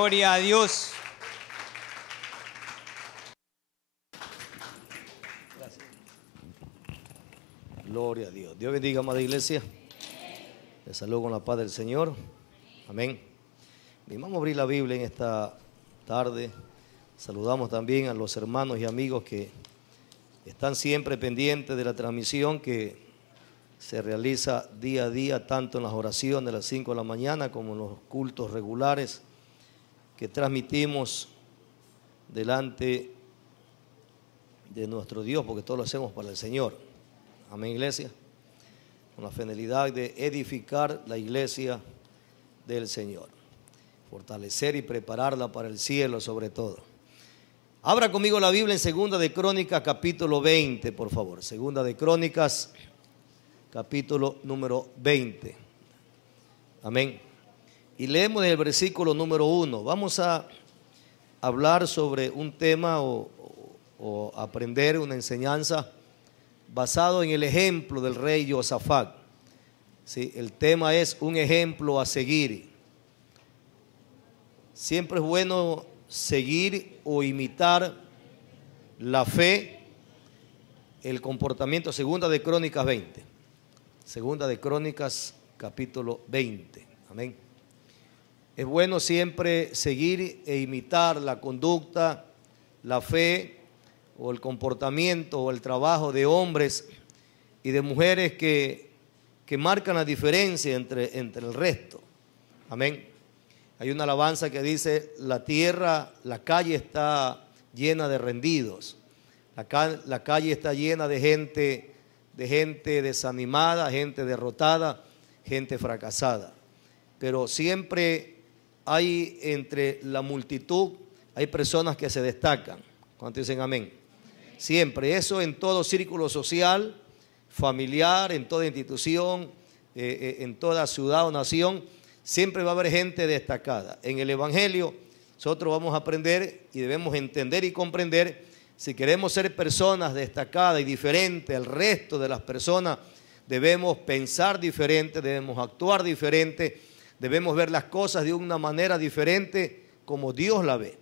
Gloria a Dios. Gracias. Gloria a Dios. Dios bendiga, amada iglesia. Les saludo con la paz del Señor. Amén. Bien, vamos a abrir la Biblia en esta tarde. Saludamos también a los hermanos y amigos que están siempre pendientes de la transmisión que se realiza día a día, tanto en las oraciones de las 5 de la mañana como en los cultos regulares que transmitimos delante de nuestro Dios, porque todo lo hacemos para el Señor. Amén, iglesia. Con la finalidad de edificar la iglesia del Señor, fortalecer y prepararla para el cielo sobre todo. Abra conmigo la Biblia en Segunda de Crónicas, capítulo 20, por favor. Segunda de Crónicas, capítulo número 20. Amén. Y leemos el versículo número 1. Vamos a hablar sobre un tema o aprender una enseñanza basado en el ejemplo del rey Josafat. Sí, el tema es un ejemplo a seguir. Siempre es bueno seguir o imitar la fe, el comportamiento. Segunda de Crónicas 20. Segunda de Crónicas, capítulo 20. Amén. Es bueno siempre seguir e imitar la conducta, la fe o el comportamiento o el trabajo de hombres y de mujeres que marcan la diferencia entre el resto. Amén. Hay una alabanza que dice: la tierra, la calle está llena de rendidos. La calle está llena de gente desanimada, gente derrotada, gente fracasada. Pero siempre hay entre la multitud, hay personas que se destacan. ¿Cuántos dicen amén? Siempre, eso en todo círculo social, familiar, en toda institución, en toda ciudad o nación, siempre va a haber gente destacada. En el Evangelio nosotros vamos a aprender y debemos entender y comprender, si queremos ser personas destacadas y diferentes al resto de las personas, debemos pensar diferente, debemos actuar diferente, debemos ver las cosas de una manera diferente como Dios la ve.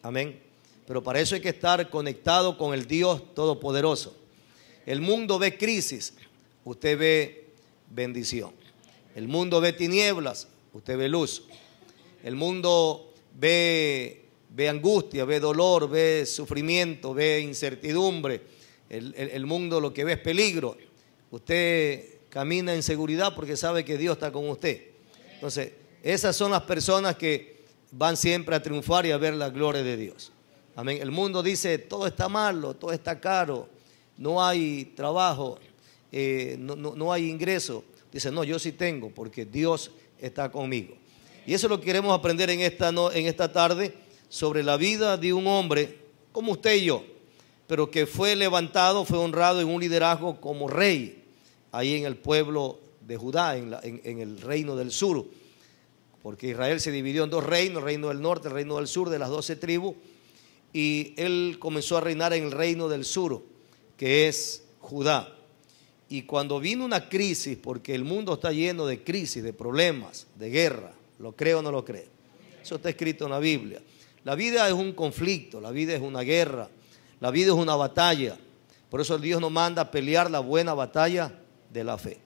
Amén. Pero para eso hay que estar conectado con el Dios Todopoderoso. El mundo ve crisis, usted ve bendición. El mundo ve tinieblas, usted ve luz. El mundo ve angustia, ve dolor, ve sufrimiento, ve incertidumbre. El mundo lo que ve es peligro. Usted camina en seguridad porque sabe que Dios está con usted. Entonces, esas son las personas que van siempre a triunfar y a ver la gloria de Dios. Amén. El mundo dice: todo está malo, todo está caro, no hay trabajo, no hay ingreso. Dice: no, yo sí tengo, porque Dios está conmigo. Y eso lo queremos aprender en esta tarde, sobre la vida de un hombre como usted y yo, pero que fue levantado, fue honrado en un liderazgo como rey, ahí en el pueblo de Judá, en el reino del sur, porque Israel se dividió en dos reinos, el reino del norte, el reino del sur, de las 12 tribus, y él comenzó a reinar en el reino del sur, que es Judá. Y cuando vino una crisis, porque el mundo está lleno de crisis, de problemas, de guerra, ¿lo cree o no lo cree? Eso está escrito en la Biblia. La vida es un conflicto, la vida es una guerra, la vida es una batalla. Por eso Dios nos manda a pelear la buena batalla de la fe.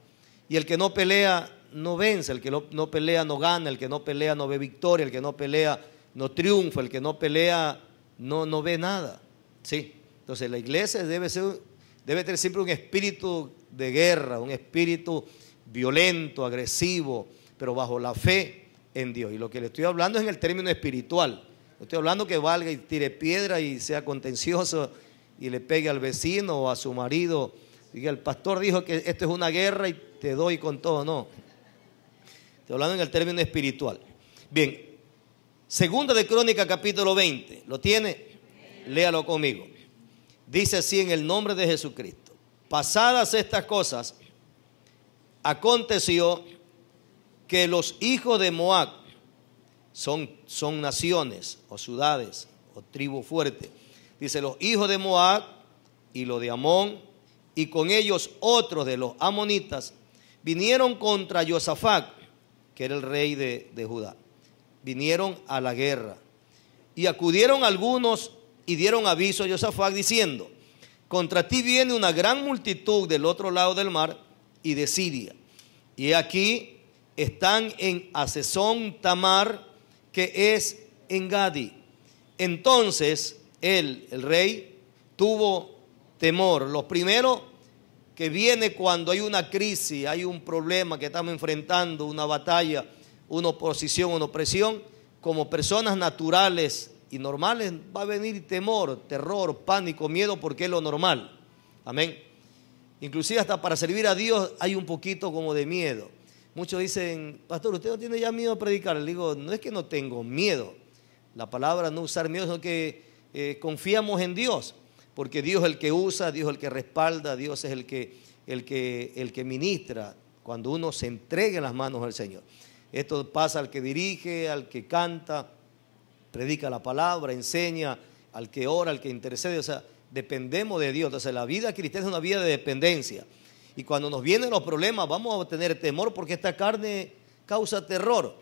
Y el que no pelea no vence, el que no pelea no gana, el que no pelea no ve victoria, el que no pelea no triunfa, el que no pelea no ve nada. ¿Sí? Entonces la iglesia debe tener siempre un espíritu de guerra, un espíritu violento, agresivo, pero bajo la fe en Dios. Y lo que le estoy hablando es en el término espiritual. No estoy hablando que valga y tire piedra y sea contencioso y le pegue al vecino o a su marido. Diga: el pastor dijo que esto es una guerra y te doy con todo. No. Estoy hablando en el término espiritual. Bien. Segunda de Crónicas, capítulo 20. ¿Lo tiene? Léalo conmigo. Dice así en el nombre de Jesucristo: pasadas estas cosas, aconteció que los hijos de Moab, son naciones o ciudades o tribu fuerte. Dice: los hijos de Moab y los de Amón, y con ellos otros de los amonitas, vinieron contra Josafat, que era el rey de Judá. vinieron a la guerra. Y acudieron algunos y dieron aviso a Josafat diciendo: contra ti viene una gran multitud del otro lado del mar y de Siria. Y aquí están en Hasezón Tamar, que es en Gadi. Entonces él, el rey, tuvo temor. Lo primero que viene cuando hay una crisis, hay un problema que estamos enfrentando, una batalla, una oposición, una opresión, como personas naturales y normales, va a venir temor, terror, pánico, miedo, porque es lo normal. Amén. Inclusive hasta para servir a Dios hay un poquito como de miedo. Muchos dicen: pastor, ¿usted no tiene ya miedo a predicar? Le digo: no es que no tengo miedo. La palabra no usar miedo, sino que confiamos en Dios, porque Dios es el que usa, Dios es el que respalda, Dios es el que ministra cuando uno se entrega en las manos del Señor. Esto pasa al que dirige, al que canta, predica la palabra, enseña, al que ora, al que intercede. O sea, dependemos de Dios. Entonces la vida cristiana es una vida de dependencia. Y cuando nos vienen los problemas vamos a tener temor, porque esta carne causa terror.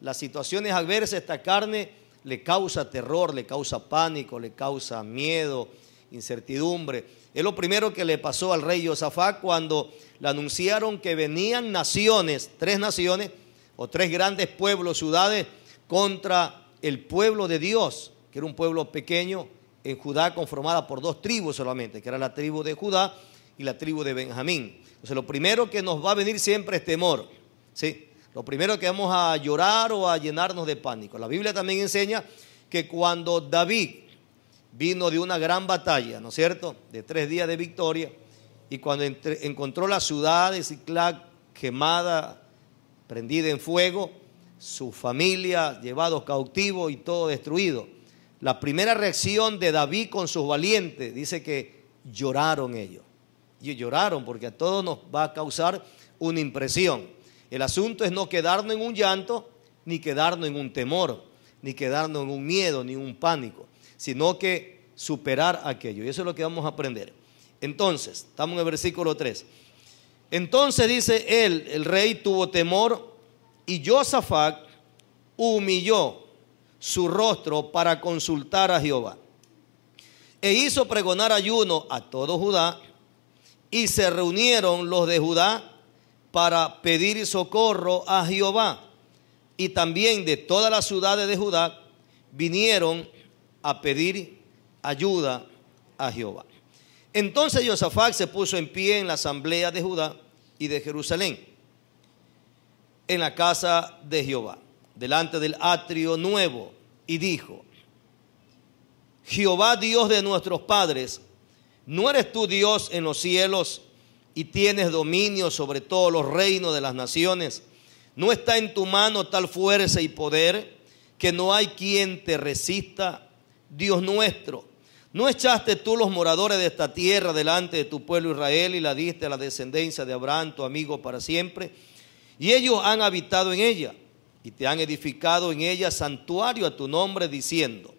Las situaciones adversas, esta carne le causa terror, le causa pánico, le causa miedo, incertidumbre. Es lo primero que le pasó al rey Josafat cuando le anunciaron que venían naciones, 3 naciones o 3 grandes pueblos, ciudades, contra el pueblo de Dios, que era un pueblo pequeño en Judá, conformada por 2 tribus solamente, que era la tribu de Judá y la tribu de Benjamín. Entonces lo primero que nos va a venir siempre es temor, ¿sí? Lo primero que vamos a llorar o a llenarnos de pánico. La Biblia también enseña que cuando David vino de una gran batalla, ¿no es cierto?, de 3 días de victoria, y cuando encontró la ciudad de Siclag quemada, prendida en fuego, su familia llevados cautivos y todo destruido, la primera reacción de David con sus valientes, dice que lloraron ellos. Y lloraron porque a todos nos va a causar una impresión. El asunto es no quedarnos en un llanto, ni quedarnos en un temor, ni quedarnos en un miedo, ni un pánico, sino que superar aquello. Y eso es lo que vamos a aprender. Entonces, estamos en el versículo 3. Entonces dice él, el rey tuvo temor, y Josafat humilló su rostro para consultar a Jehová. E hizo pregonar ayuno a todo Judá, y se reunieron los de Judá para pedir socorro a Jehová. Y también de todas las ciudades de Judá vinieron a pedir ayuda a Jehová. Entonces Josafat se puso en pie en la asamblea de Judá y de Jerusalén, en la casa de Jehová, delante del atrio nuevo, y dijo: Jehová, Dios de nuestros padres, ¿no eres tú Dios en los cielos y tienes dominio sobre todos los reinos de las naciones? ¿No está en tu mano tal fuerza y poder que no hay quien te resista? Dios nuestro, ¿no echaste tú los moradores de esta tierra delante de tu pueblo Israel y la diste a la descendencia de Abraham, tu amigo, para siempre? Y ellos han habitado en ella y te han edificado en ella santuario a tu nombre, diciendo: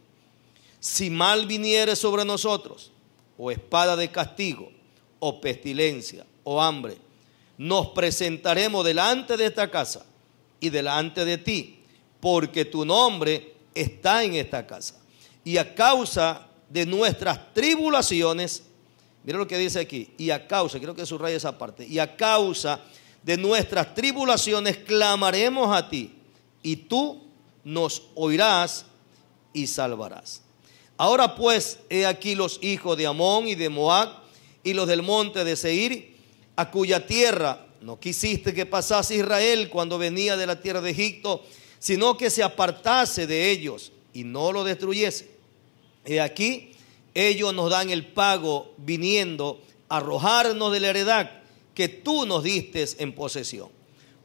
si mal viniere sobre nosotros, o espada de castigo, o pestilencia, o hambre, nos presentaremos delante de esta casa y delante de ti, porque tu nombre está en esta casa. Y a causa de nuestras tribulaciones, mira lo que dice aquí, y a causa, quiero que subraye esa parte, y a causa de nuestras tribulaciones clamaremos a ti, y tú nos oirás y salvarás. Ahora pues, he aquí los hijos de Amón y de Moab y los del monte de Seir, a cuya tierra no quisiste que pasase Israel cuando venía de la tierra de Egipto, sino que se apartase de ellos y no lo destruyese. He aquí, ellos nos dan el pago viniendo a arrojarnos de la heredad que tú nos diste en posesión.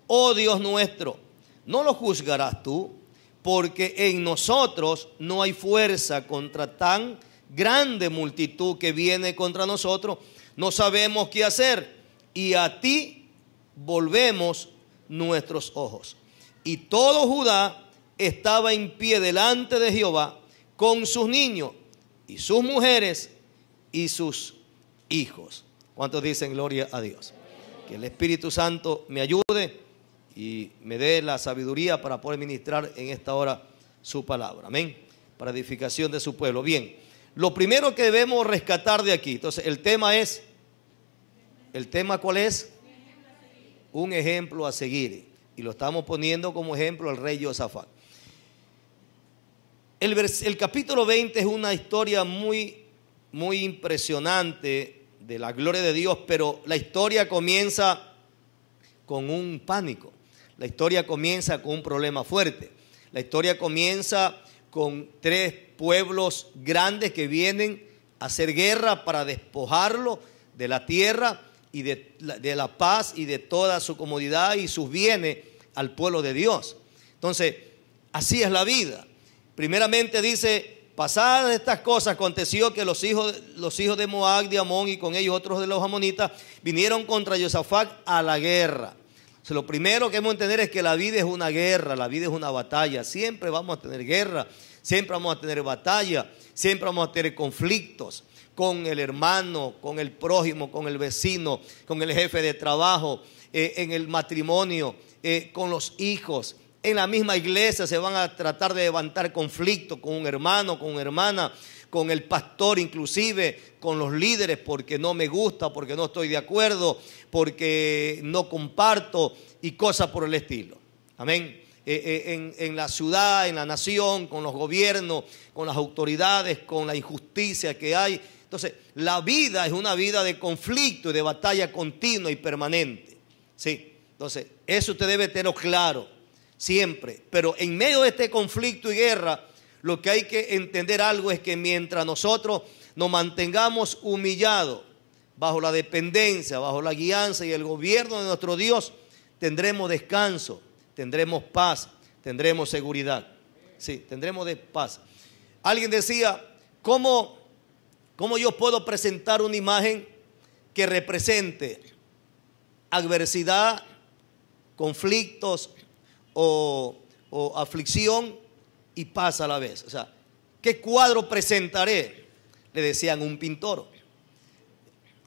Oh Dios nuestro, ¿no lo juzgarás tú? Porque en nosotros no hay fuerza contra tan grande multitud que viene contra nosotros. No sabemos qué hacer, y a ti volvemos nuestros ojos. Y todo Judá estaba en pie delante de Jehová con sus niños y sus mujeres y sus hijos. ¿Cuántos dicen gloria a Dios? Que el Espíritu Santo me ayude y me dé la sabiduría para poder ministrar en esta hora su palabra. Amén. Para edificación de su pueblo. Bien, lo primero que debemos rescatar de aquí, entonces el tema es, ¿el tema cuál es? Un ejemplo a seguir. Y lo estamos poniendo como ejemplo al rey Josafat. El capítulo 20 es una historia muy impresionante de la gloria de Dios, pero la historia comienza con un pánico. La historia comienza con un problema fuerte. La historia comienza con 3 pueblos grandes que vienen a hacer guerra para despojarlo de la tierra y de la paz y de toda su comodidad y sus bienes al pueblo de Dios. Entonces, así es la vida. Primeramente dice, pasadas estas cosas, aconteció que los hijos de Moab, de Amón y con ellos otros de los amonitas vinieron contra Josafat a la guerra. O sea, lo primero que hemos de entender es que la vida es una guerra, la vida es una batalla. Siempre vamos a tener guerra, siempre vamos a tener batalla, siempre vamos a tener conflictos con el hermano, con el prójimo, con el vecino, con el jefe de trabajo, en el matrimonio, con los hijos. En la misma iglesia se van a tratar de levantar conflictos con un hermano, con una hermana, con el pastor, inclusive con los líderes, porque no me gusta, porque no estoy de acuerdo, porque no comparto y cosas por el estilo. Amén. En la ciudad, en la nación, con los gobiernos, con las autoridades, con la injusticia que hay. Entonces, la vida es una vida de conflicto y de batalla continua y permanente. Sí. Entonces, eso usted debe tenerlo claro siempre. Pero en medio de este conflicto y guerra, lo que hay que entender algo es que mientras nosotros nos mantengamos humillados bajo la dependencia, bajo la guianza y el gobierno de nuestro Dios, tendremos descanso, tendremos paz, tendremos seguridad. Sí, tendremos paz. Alguien decía, ¿cómo yo puedo presentar una imagen que represente adversidad, conflictos o aflicción y paz a la vez? O sea, ¿qué cuadro presentaré? Le decían un pintor.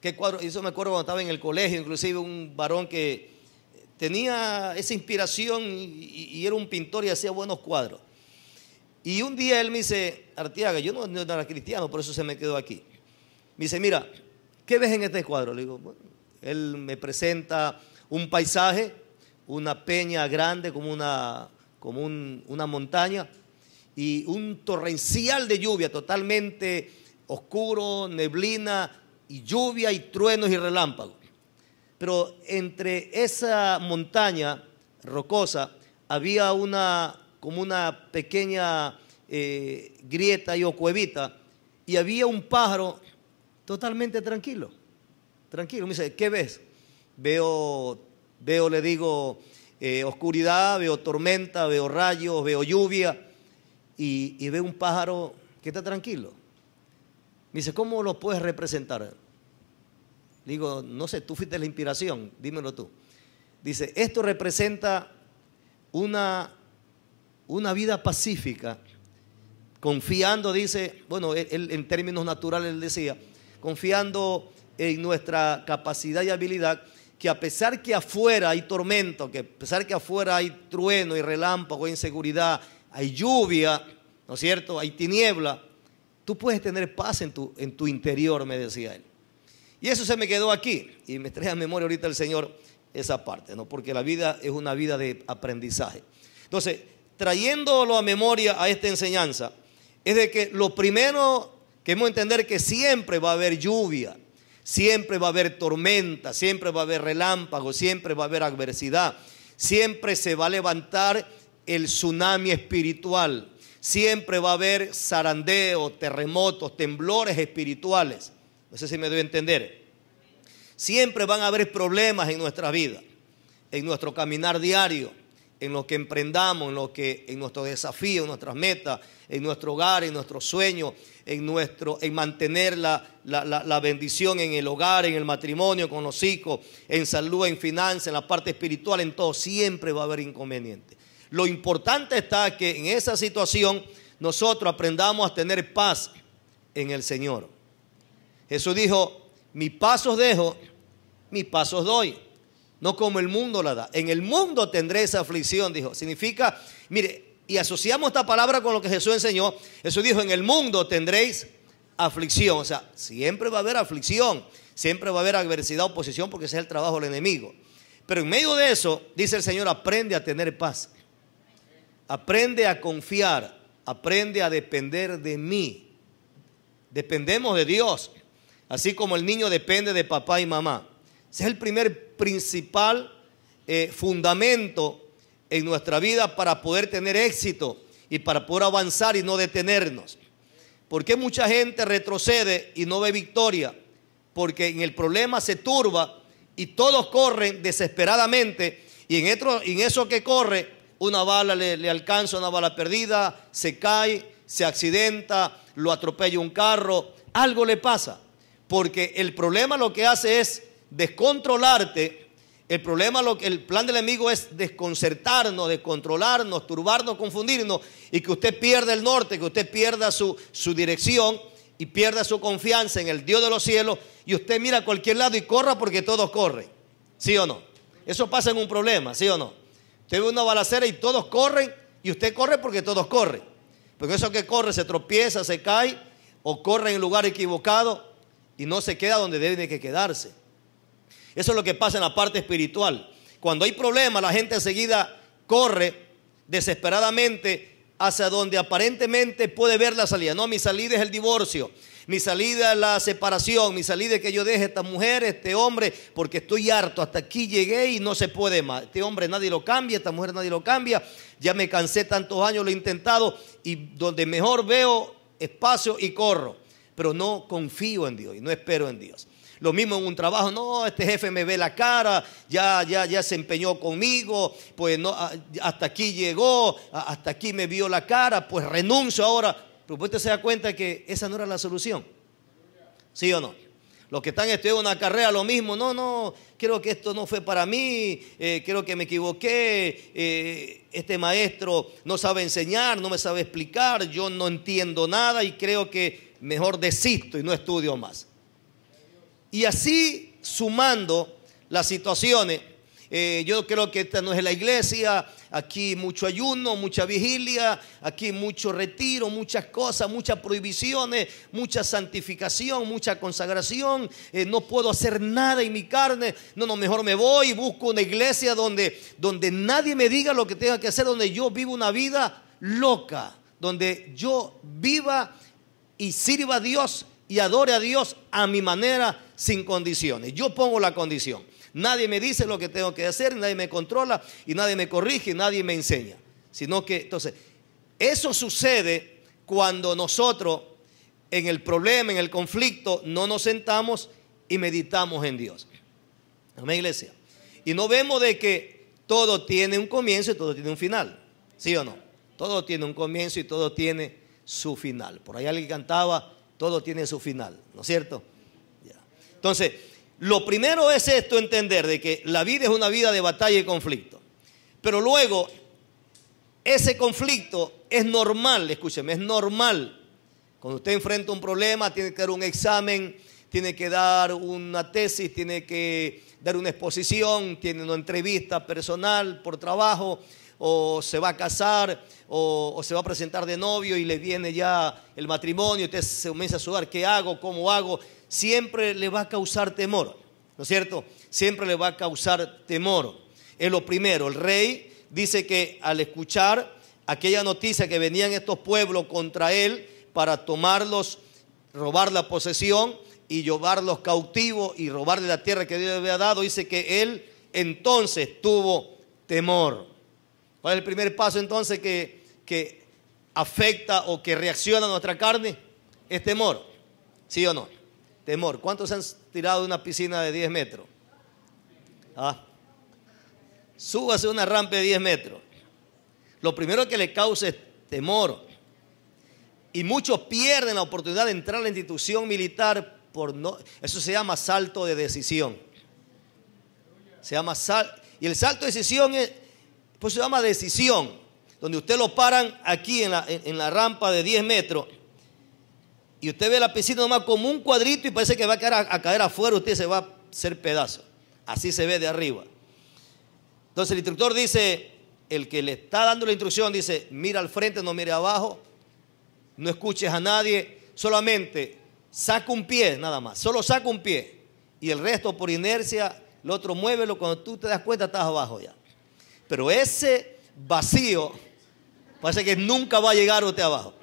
¿Qué cuadro? Eso me acuerdo cuando estaba en el colegio, inclusive un varón que tenía esa inspiración y era un pintor y hacía buenos cuadros. Y un día él me dice, Arteaga, yo no era cristiano, por eso se me quedó aquí. Me dice, mira, ¿qué ves en este cuadro? Le digo, bueno, él me presenta un paisaje, una peña grande como una montaña y un torrencial de lluvia totalmente oscuro, neblina y lluvia y truenos y relámpagos. Pero entre esa montaña rocosa había como una pequeña grieta o cuevita y había un pájaro totalmente tranquilo. Tranquilo. Me dice, ¿qué ves? Veo, le digo, oscuridad, veo tormenta, veo rayos, veo lluvia y veo un pájaro que está tranquilo. Me dice, ¿cómo lo puedes representar? Digo, no sé, tú fuiste la inspiración, dímelo tú. Dice, esto representa una vida pacífica, confiando, dice, bueno, él en términos naturales él decía, confiando en nuestra capacidad y habilidad, que a pesar que afuera hay tormento, que a pesar que afuera hay trueno y relámpago, hay inseguridad, hay lluvia, ¿no es cierto? Hay tiniebla, tú puedes tener paz en tu interior, me decía él. Y eso se me quedó aquí y me trae a memoria ahorita el Señor esa parte, ¿no? Porque la vida es una vida de aprendizaje. Entonces, trayéndolo a memoria a esta enseñanza, es de que lo primero que hemos de entender que siempre va a haber lluvia, siempre va a haber tormenta, siempre va a haber relámpago, siempre va a haber adversidad, siempre se va a levantar el tsunami espiritual, siempre va a haber zarandeo, terremotos, temblores espirituales. No sé si me doy a entender. Siempre van a haber problemas en nuestra vida, en nuestro caminar diario, en lo que emprendamos, en nuestro desafío, en nuestras metas, en nuestro hogar, en nuestros sueños, en mantener la bendición en el hogar, en el matrimonio, con los hijos, en salud, en finanzas, en la parte espiritual, en todo. Siempre va a haber inconvenientes. Lo importante está que en esa situación nosotros aprendamos a tener paz en el Señor. Jesús dijo, mis pasos dejo, mis pasos doy. no como el mundo la da. En el mundo tendréis aflicción, dijo. Significa, mire, y asociamos esta palabra con lo que Jesús enseñó. Jesús dijo, en el mundo tendréis aflicción. O sea, siempre va a haber aflicción, siempre va a haber adversidad, oposición, porque ese es el trabajo del enemigo. Pero en medio de eso, dice el Señor, aprende a tener paz. Aprende a confiar, aprende a depender de mí. Dependemos de Dios, así como el niño depende de papá y mamá. Ese es el primer principal fundamento en nuestra vida para poder tener éxito y para poder avanzar y no detenernos. ¿Por qué mucha gente retrocede y no ve victoria? Porque en el problema se turba y todos corren desesperadamente, y en eso que corre, una bala le alcanza, una bala perdida, se cae, se accidenta, lo atropella un carro, algo le pasa. Porque el problema lo que hace es descontrolarte. El problema, el plan del enemigo es desconcertarnos, descontrolarnos, turbarnos, confundirnos, y que usted pierda el norte, que usted pierda su dirección y pierda su confianza en el Dios de los cielos, y usted mira a cualquier lado y corra porque todos corren. ¿Sí o no? Eso pasa en un problema, ¿sí o no? Usted ve una balacera y todos corren, y usted corre porque todos corren. Porque eso que corre se tropieza, se cae, o corre en el lugar equivocado y no se queda donde debe que quedarse. Eso es lo que pasa en la parte espiritual. Cuando hay problemas, la gente enseguida corre desesperadamente hacia donde aparentemente puede ver la salida. No, mi salida es el divorcio, mi salida es la separación, mi salida es que yo deje a esta mujer, este hombre, porque estoy harto, hasta aquí llegué y no se puede más. Este hombre nadie lo cambia, esta mujer nadie lo cambia, ya me cansé tantos años, lo he intentado, y donde mejor veo espacio y corro, pero no confío en Dios y no espero en Dios. Lo mismo en un trabajo, no, este jefe me ve la cara, ya se empeñó conmigo, pues no, hasta aquí llegó, hasta aquí me vio la cara, pues renuncio ahora. Pero usted se da cuenta que esa no era la solución. ¿Sí o no? Los que están estudiando una carrera, lo mismo, no, creo que esto no fue para mí, creo que me equivoqué, este maestro no sabe enseñar, no me sabe explicar, yo no entiendo nada y creo que mejor desisto y no estudio más. Y así sumando las situaciones, yo creo que esta no es la iglesia, aquí mucho ayuno, mucha vigilia, aquí mucho retiro, muchas cosas, muchas prohibiciones, mucha santificación, mucha consagración, no puedo hacer nada en mi carne, no, mejor me voy y busco una iglesia donde nadie me diga lo que tenga que hacer, donde yo vivo una vida loca, donde yo viva y sirva a Dios y adore a Dios a mi manera, sin condiciones. Yo pongo la condición. Nadie me dice lo que tengo que hacer, nadie me controla y nadie me corrige, nadie me enseña. Sino que, entonces, eso sucede cuando nosotros en el problema, en el conflicto, no nos sentamos y meditamos en Dios. Amén, iglesia. Y no vemos de que todo tiene un comienzo y todo tiene un final. ¿Sí o no? Todo tiene un comienzo y todo tiene su final. Por ahí alguien cantaba, todo tiene su final, ¿no es cierto? Ya. Entonces, lo primero es esto, entender de que la vida es una vida de batalla y conflicto. Pero luego, ese conflicto es normal, escúcheme, es normal. Cuando usted enfrenta un problema, tiene que dar un examen, tiene que dar una tesis, tiene que dar una exposición, tiene una entrevista personal por trabajo, o se va a casar, o se va a presentar de novio y le viene ya el matrimonio, usted se comienza a sudar, ¿qué hago? ¿Cómo hago? Siempre le va a causar temor, ¿no es cierto? Siempre le va a causar temor. Es lo primero. El rey dice que al escuchar aquella noticia que venían estos pueblos contra él para tomarlos, robar la posesión y llevarlos cautivos y robarle la tierra que Dios le había dado, dice que él entonces tuvo temor. ¿Cuál es el primer paso entonces que afecta o que reacciona a nuestra carne? Es temor. ¿Sí o no? Temor. ¿Cuántos se han tirado de una piscina de 10 metros? Súbase una rampa de 10 metros. Lo primero que le causa es temor. Y muchos pierden la oportunidad de entrar a la institución militar por no. Eso se llama salto de decisión. Se llama y el salto de decisión pues se llama decisión, donde usted lo paran aquí en la rampa de 10 metros y usted ve la piscina nomás como un cuadrito y parece que va a caer afuera, usted se va a hacer pedazo. Así se ve de arriba. Entonces el instructor dice, el que le está dando la instrucción dice, mira al frente, no mire abajo, no escuches a nadie, solamente saca un pie nada más, solo saca un pie y el resto por inercia, el otro muévelo, cuando tú te das cuenta estás abajo ya. Pero ese vacío parece que nunca va a llegar usted abajo.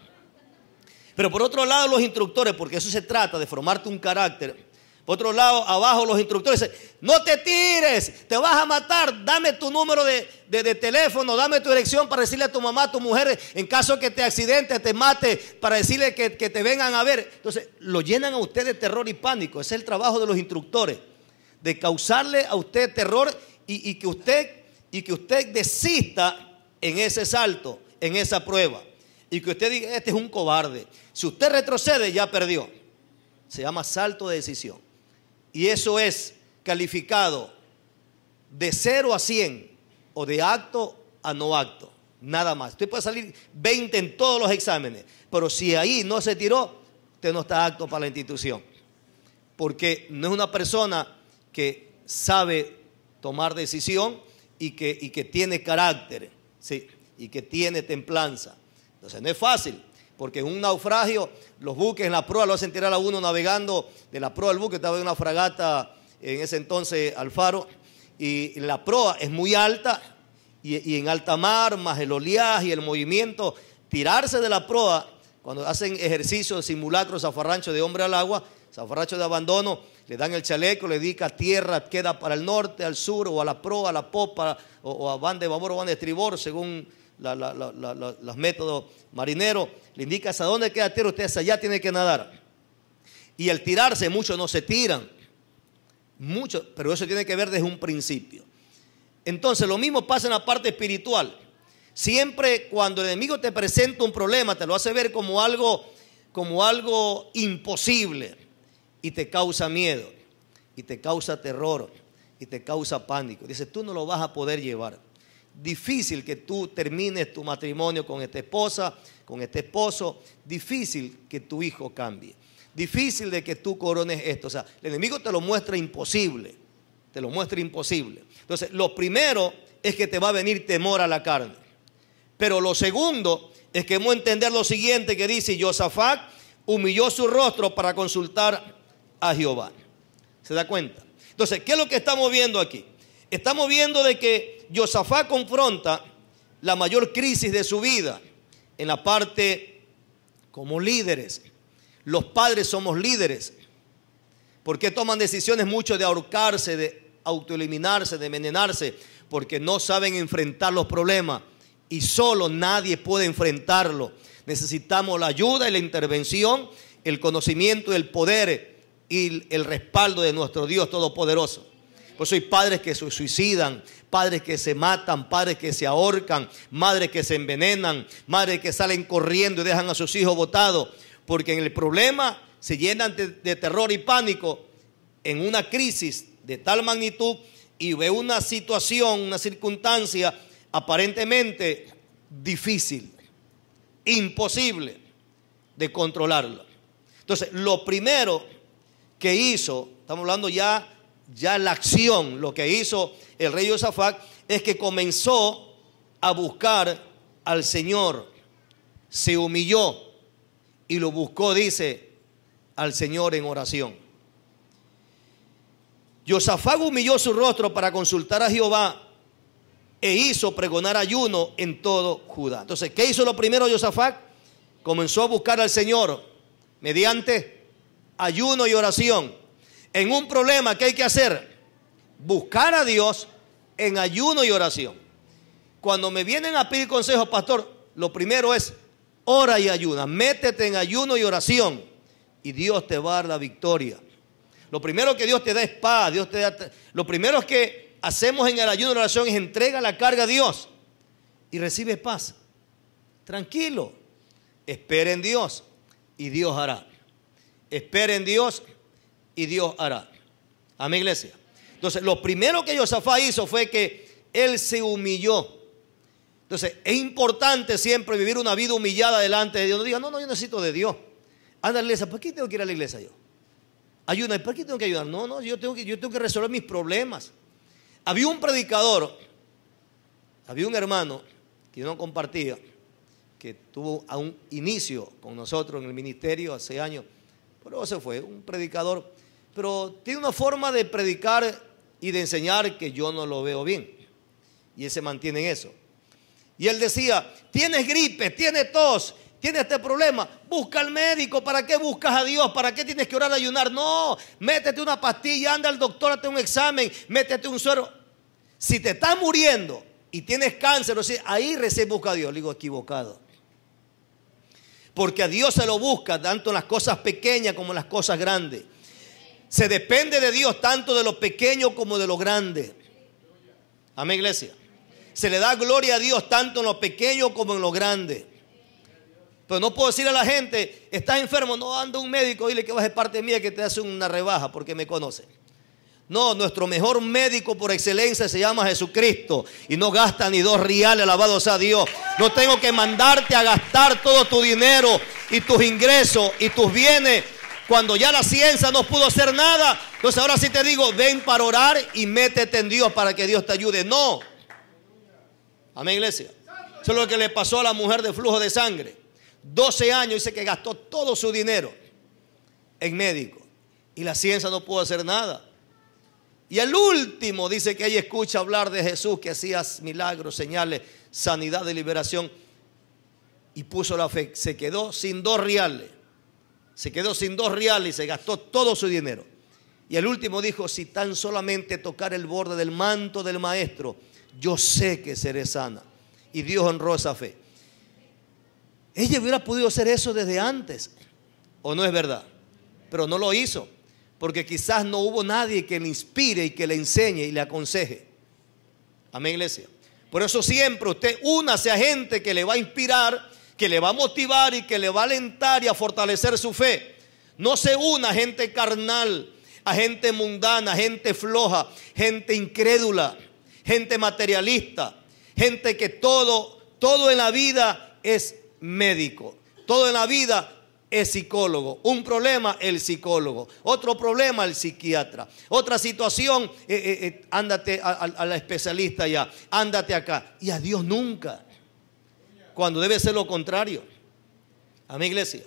Pero por otro lado los instructores, porque eso se trata de formarte un carácter. Por otro lado, abajo los instructores dicen, no te tires, te vas a matar, dame tu número de teléfono, dame tu dirección para decirle a tu mamá, a tu mujer, en caso que te accidente, te mate, para decirle que te vengan a ver. Entonces, lo llenan a usted de terror y pánico. Ese es el trabajo de los instructores, de causarle a usted terror y que usted desista en ese salto, en esa prueba. Y que usted diga, este es un cobarde. Si usted retrocede, ya perdió. Se llama salto de decisión. Y eso es calificado de 0 a 100 o de apto a no apto. Nada más. Usted puede salir 20 en todos los exámenes, pero si ahí no se tiró, usted no está apto para la institución. Porque no es una persona que sabe tomar decisión y que tiene carácter, ¿sí? Y que tiene templanza. Entonces no es fácil. Porque en un naufragio, los buques en la proa lo hacen tirar a uno navegando de la proa del buque. Estaba en una fragata en ese entonces al faro. Y la proa es muy alta y en alta mar, más el oleaje y el movimiento, tirarse de la proa, cuando hacen ejercicio de simulacro, zafarrancho de hombre al agua, zafarrancho de abandono, le dan el chaleco, le indica tierra, queda para el norte, al sur, o a la proa, a la popa, o a van de babor o van de estribor, según los métodos marineros. Le indica hasta dónde queda tierra, usted hasta allá tiene que nadar. Y al tirarse, muchos no se tiran, muchos, pero eso tiene que ver desde un principio. Entonces lo mismo pasa en la parte espiritual. Siempre cuando el enemigo te presenta un problema, te lo hace ver como algo imposible, y te causa miedo, y te causa terror, y te causa pánico. Dice, tú no lo vas a poder llevar. Difícil que tú termines tu matrimonio con esta esposa, con este esposo. Difícil que tu hijo cambie. Difícil de que tú corones esto. O sea, el enemigo te lo muestra imposible. Te lo muestra imposible. Entonces, lo primero es que te va a venir temor a la carne. Pero lo segundo es que hemos de entender lo siguiente que dice, Josafat humilló su rostro para consultar a Jehová. ¿Se da cuenta? Entonces, ¿qué es lo que estamos viendo aquí? Estamos viendo de que Josafat confronta la mayor crisis de su vida en la parte como líderes. Los padres somos líderes. ¿Por qué toman decisiones mucho de ahorcarse, de autoeliminarse, de envenenarse? Porque no saben enfrentar los problemas y solo nadie puede enfrentarlo. Necesitamos la ayuda y la intervención, el conocimiento y el poder y el respaldo de nuestro Dios Todopoderoso. Por eso hay padres que se suicidan, padres que se matan, padres que se ahorcan, madres que se envenenan, madres que salen corriendo y dejan a sus hijos botados, porque en el problema se llenan de terror y pánico en una crisis de tal magnitud y ve una situación, una circunstancia aparentemente difícil, imposible de controlarlo. Entonces, lo primero que hizo, estamos hablando ya la acción, lo que hizo el rey Josafat es que comenzó a buscar al Señor, se humilló y lo buscó, dice, al Señor en oración. Josafat humilló su rostro para consultar a Jehová e hizo pregonar ayuno en todo Judá. Entonces, ¿qué hizo lo primero Josafat? Comenzó a buscar al Señor mediante ayuno y oración. En un problema, ¿qué hay que hacer? Buscar a Dios en ayuno y oración. Cuando me vienen a pedir consejo, pastor, lo primero es ora y ayuna. Métete en ayuno y oración y Dios te va a dar la victoria. Lo primero que Dios te da es paz. Lo primero que hacemos en el ayuno y la oración es entrega la carga a Dios y recibe paz. Tranquilo. Espera en Dios y Dios hará. Espera en Dios y Dios hará. Amén, iglesia. Entonces, lo primero que Josafat hizo fue que él se humilló. Entonces, es importante siempre vivir una vida humillada delante de Dios. No diga, no, yo necesito de Dios. Anda a la iglesia, ¿por qué tengo que ir a la iglesia yo? Ayuna, ¿por qué tengo que ayudar? No, yo tengo que resolver mis problemas. Había un predicador Había un hermano que yo no compartía, que tuvo a un inicio con nosotros en el ministerio hace años, pero se fue, un predicador, pero tiene una forma de predicar y de enseñar que yo no lo veo bien, y él se mantiene en eso. Y él decía, tienes gripe, tienes tos, tienes este problema, busca al médico. ¿Para qué buscas a Dios? ¿Para qué tienes que orar, ayunar? No, métete una pastilla, anda al doctor, hazte un examen, métete un suero. Si te estás muriendo y tienes cáncer, ahí recién busca a Dios. Le digo, equivocado. Porque a Dios se lo busca tanto en las cosas pequeñas como en las cosas grandes. Se depende de Dios tanto de lo pequeño como de lo grande. Amén, iglesia. Se le da gloria a Dios tanto en lo pequeño como en lo grande. Pero no puedo decirle a la gente, estás enfermo, no, anda un médico, dile que vas de parte mía que te hace una rebaja porque me conoce. No, nuestro mejor médico por excelencia se llama Jesucristo y no gasta ni 2 reales, alabado sea Dios. No tengo que mandarte a gastar todo tu dinero y tus ingresos y tus bienes cuando ya la ciencia no pudo hacer nada. Entonces ahora sí te digo, ven para orar y métete en Dios para que Dios te ayude. No. Amén, iglesia. Eso es lo que le pasó a la mujer de flujo de sangre. 12 años, dice que gastó todo su dinero en médico y la ciencia no pudo hacer nada. Y el último dice que ella escucha hablar de Jesús que hacía milagros, señales, sanidad y liberación, y puso la fe. Se quedó sin 2 reales. Se quedó sin 2 reales y se gastó todo su dinero. Y el último dijo, si tan solamente tocar el borde del manto del maestro, yo sé que seré sana. Y Dios honró esa fe. Ella hubiera podido hacer eso desde antes, ¿o no es verdad? Pero no lo hizo, porque quizás no hubo nadie que le inspire y que le enseñe y le aconseje. Amén, iglesia. Por eso siempre usted únase a gente que le va a inspirar, que le va a motivar y que le va a alentar y a fortalecer su fe. No se una a gente carnal, a gente mundana, a gente floja, gente incrédula, gente materialista, gente que todo en la vida es médico, todo en la vida es psicólogo. Un problema, el psicólogo. Otro problema, el psiquiatra. Otra situación, ándate a la especialista ya, ándate acá. Y a Dios nunca, cuando debe ser lo contrario. Amén, iglesia.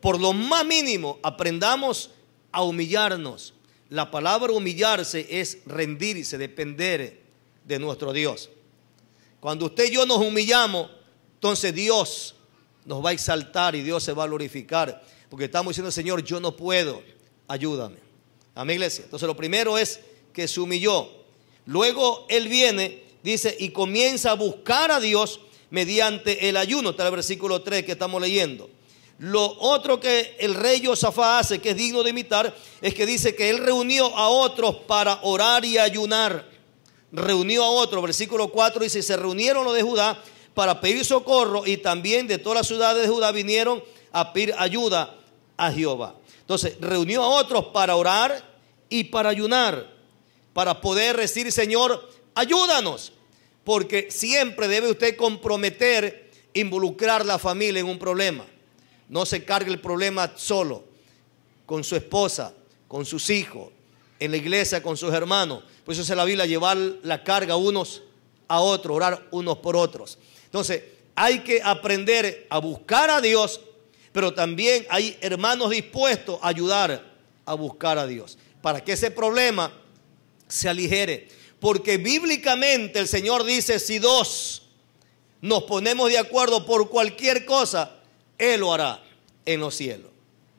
Por lo más mínimo aprendamos a humillarnos. La palabra humillarse es rendirse, depender de nuestro Dios. Cuando usted y yo nos humillamos, entonces Dios nos va a exaltar y Dios se va a glorificar, porque estamos diciendo, Señor, yo no puedo, ayúdame. Amén, iglesia. Entonces lo primero es que se humilló. Luego él viene, dice, y comienza a buscar a Dios mediante el ayuno. Está el versículo 3 que estamos leyendo. Lo otro que el rey Josafat hace, que es digno de imitar, es que dice que él reunió a otros para orar y ayunar. Reunió a otros, versículo 4 dice, se reunieron los de Judá para pedir socorro, y también de todas las ciudades de Judá vinieron a pedir ayuda a Jehová. Entonces reunió a otros para orar y para ayunar, para poder decir, Señor, ayúdanos, porque siempre debe usted comprometer, involucrar la familia en un problema. No se cargue el problema solo, con su esposa, con sus hijos, en la iglesia con sus hermanos. Por eso dice la Biblia, llevar la carga unos a otros, orar unos por otros. Entonces hay que aprender a buscar a Dios, pero también hay hermanos dispuestos a ayudar a buscar a Dios, para que ese problema se aligere. Porque bíblicamente el Señor dice, si 2 nos ponemos de acuerdo por cualquier cosa, Él lo hará en los cielos.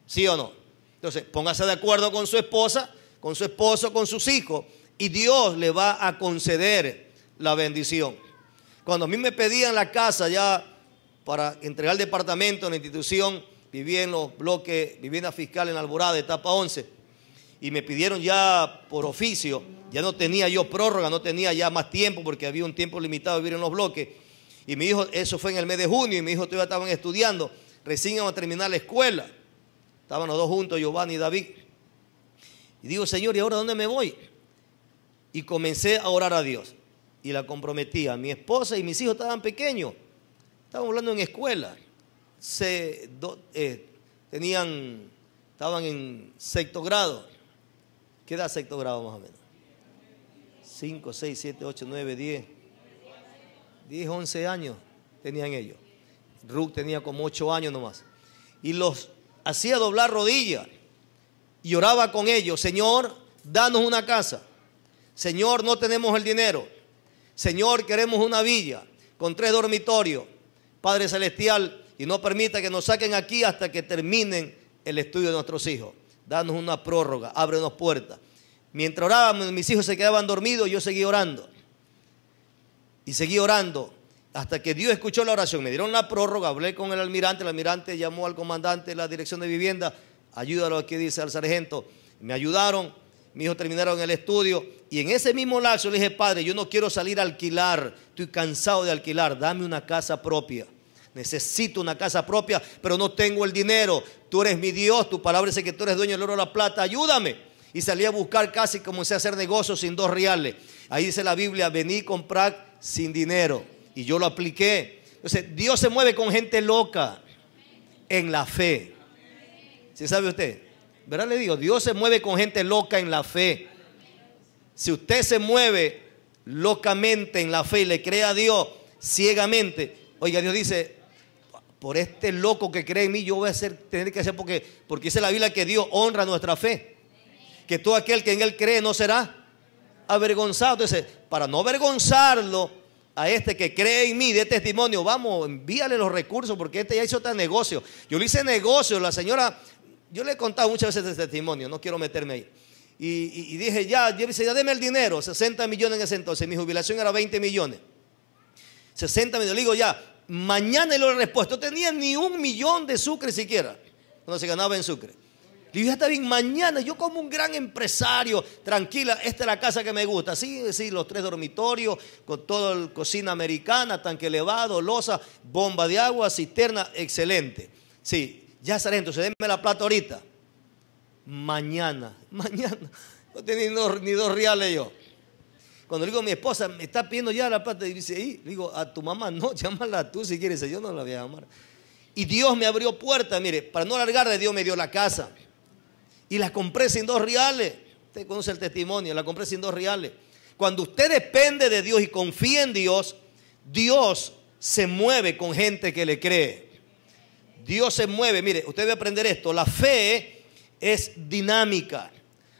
¿Sí o no? Entonces póngase de acuerdo con su esposa, con su esposo, con sus hijos, y Dios le va a conceder la bendición. Cuando a mí me pedían la casa ya para entregar el departamento en la institución, viví en los bloques, vivienda fiscal en Alborada, etapa 11, y me pidieron ya por oficio, ya no tenía yo prórroga, no tenía ya más tiempo porque había un tiempo limitado de vivir en los bloques. Y mi hijo, eso fue en el mes de junio, y mi hijo todavía estaban estudiando, recién iban a terminar la escuela. Estaban los 2 juntos, Giovanni y David. Y digo, Señor, ¿y ahora dónde me voy? Y comencé a orar a Dios. Y la comprometí. A mi esposa y mis hijos estaban pequeños. Estaban hablando en escuela. Estaban en 6º grado. ¿Qué edad 6º grado más o menos? 5, 6, 7, 8, 9, 10. 10, 11 años tenían ellos. Ruth tenía como 8 años nomás. Y los hacía doblar rodillas y oraba con ellos. Señor, danos una casa. Señor, no tenemos el dinero. Señor, queremos una villa con 3 dormitorios. Padre Celestial, y no permita que nos saquen aquí hasta que terminen el estudio de nuestros hijos. Danos una prórroga, ábrenos puertas. Mientras orábamos, mis hijos se quedaban dormidos, yo seguí orando. Y seguí orando hasta que Dios escuchó la oración. Me dieron la prórroga, hablé con el almirante llamó al comandante de la dirección de vivienda, ayúdalo aquí, dice al sargento. Me ayudaron, mis hijos terminaron el estudio y en ese mismo lapso le dije, Padre, yo no quiero salir a alquilar, estoy cansado de alquilar, dame una casa propia. Necesito una casa propia, pero no tengo el dinero. Tú eres mi Dios, tu palabra dice que tú eres dueño del oro y la plata, ayúdame. Y salí a buscar casi, comencé a hacer negocios sin 2 reales. Ahí dice la Biblia, vení a comprar sin dinero. Y yo lo apliqué. Entonces, Dios se mueve con gente loca en la fe. ¿Sí sabe usted? ¿Verdad? Le digo, Dios se mueve con gente loca en la fe. Si usted se mueve locamente en la fe y le cree a Dios ciegamente, oiga, Dios dice, por este loco que cree en mí, yo voy a tener que hacer porque dice la Biblia que Dios honra nuestra fe. Que todo aquel que en él cree no será avergonzado. Entonces, para no avergonzarlo a este que cree en mí, de testimonio, vamos, envíale los recursos porque este ya hizo tal negocio. Yo le hice negocio, la señora, yo le he contado muchas veces este testimonio, no quiero meterme ahí. Y dije, ya deme el dinero, 60 millones en ese entonces, mi jubilación era 20 millones. 60 millones, le digo ya, mañana le doy respuesta. No tenía ni 1 millón de sucre siquiera, cuando se ganaba en sucre. Le digo, ya está bien, mañana yo como un gran empresario, tranquila, esta es la casa que me gusta. Sí, los 3 dormitorios, con toda la cocina americana, tanque elevado, losa, bomba de agua, cisterna, excelente. Sí, ya sargento, se denme la plata ahorita. Mañana, no tenía ni 2 reales yo. Cuando le digo a mi esposa, me está pidiendo ya la plata, y dice, le digo, a tu mamá no, llámala tú si quieres, yo no la voy a llamar. Y Dios me abrió puertas, mire, para no alargarle, Dios me dio la casa. Y la compré sin 2 reales. Usted conoce el testimonio, la compré sin 2 reales. Cuando usted depende de Dios y confía en Dios, Dios se mueve con gente que le cree. Dios se mueve, mire, usted debe aprender esto, la fe es dinámica.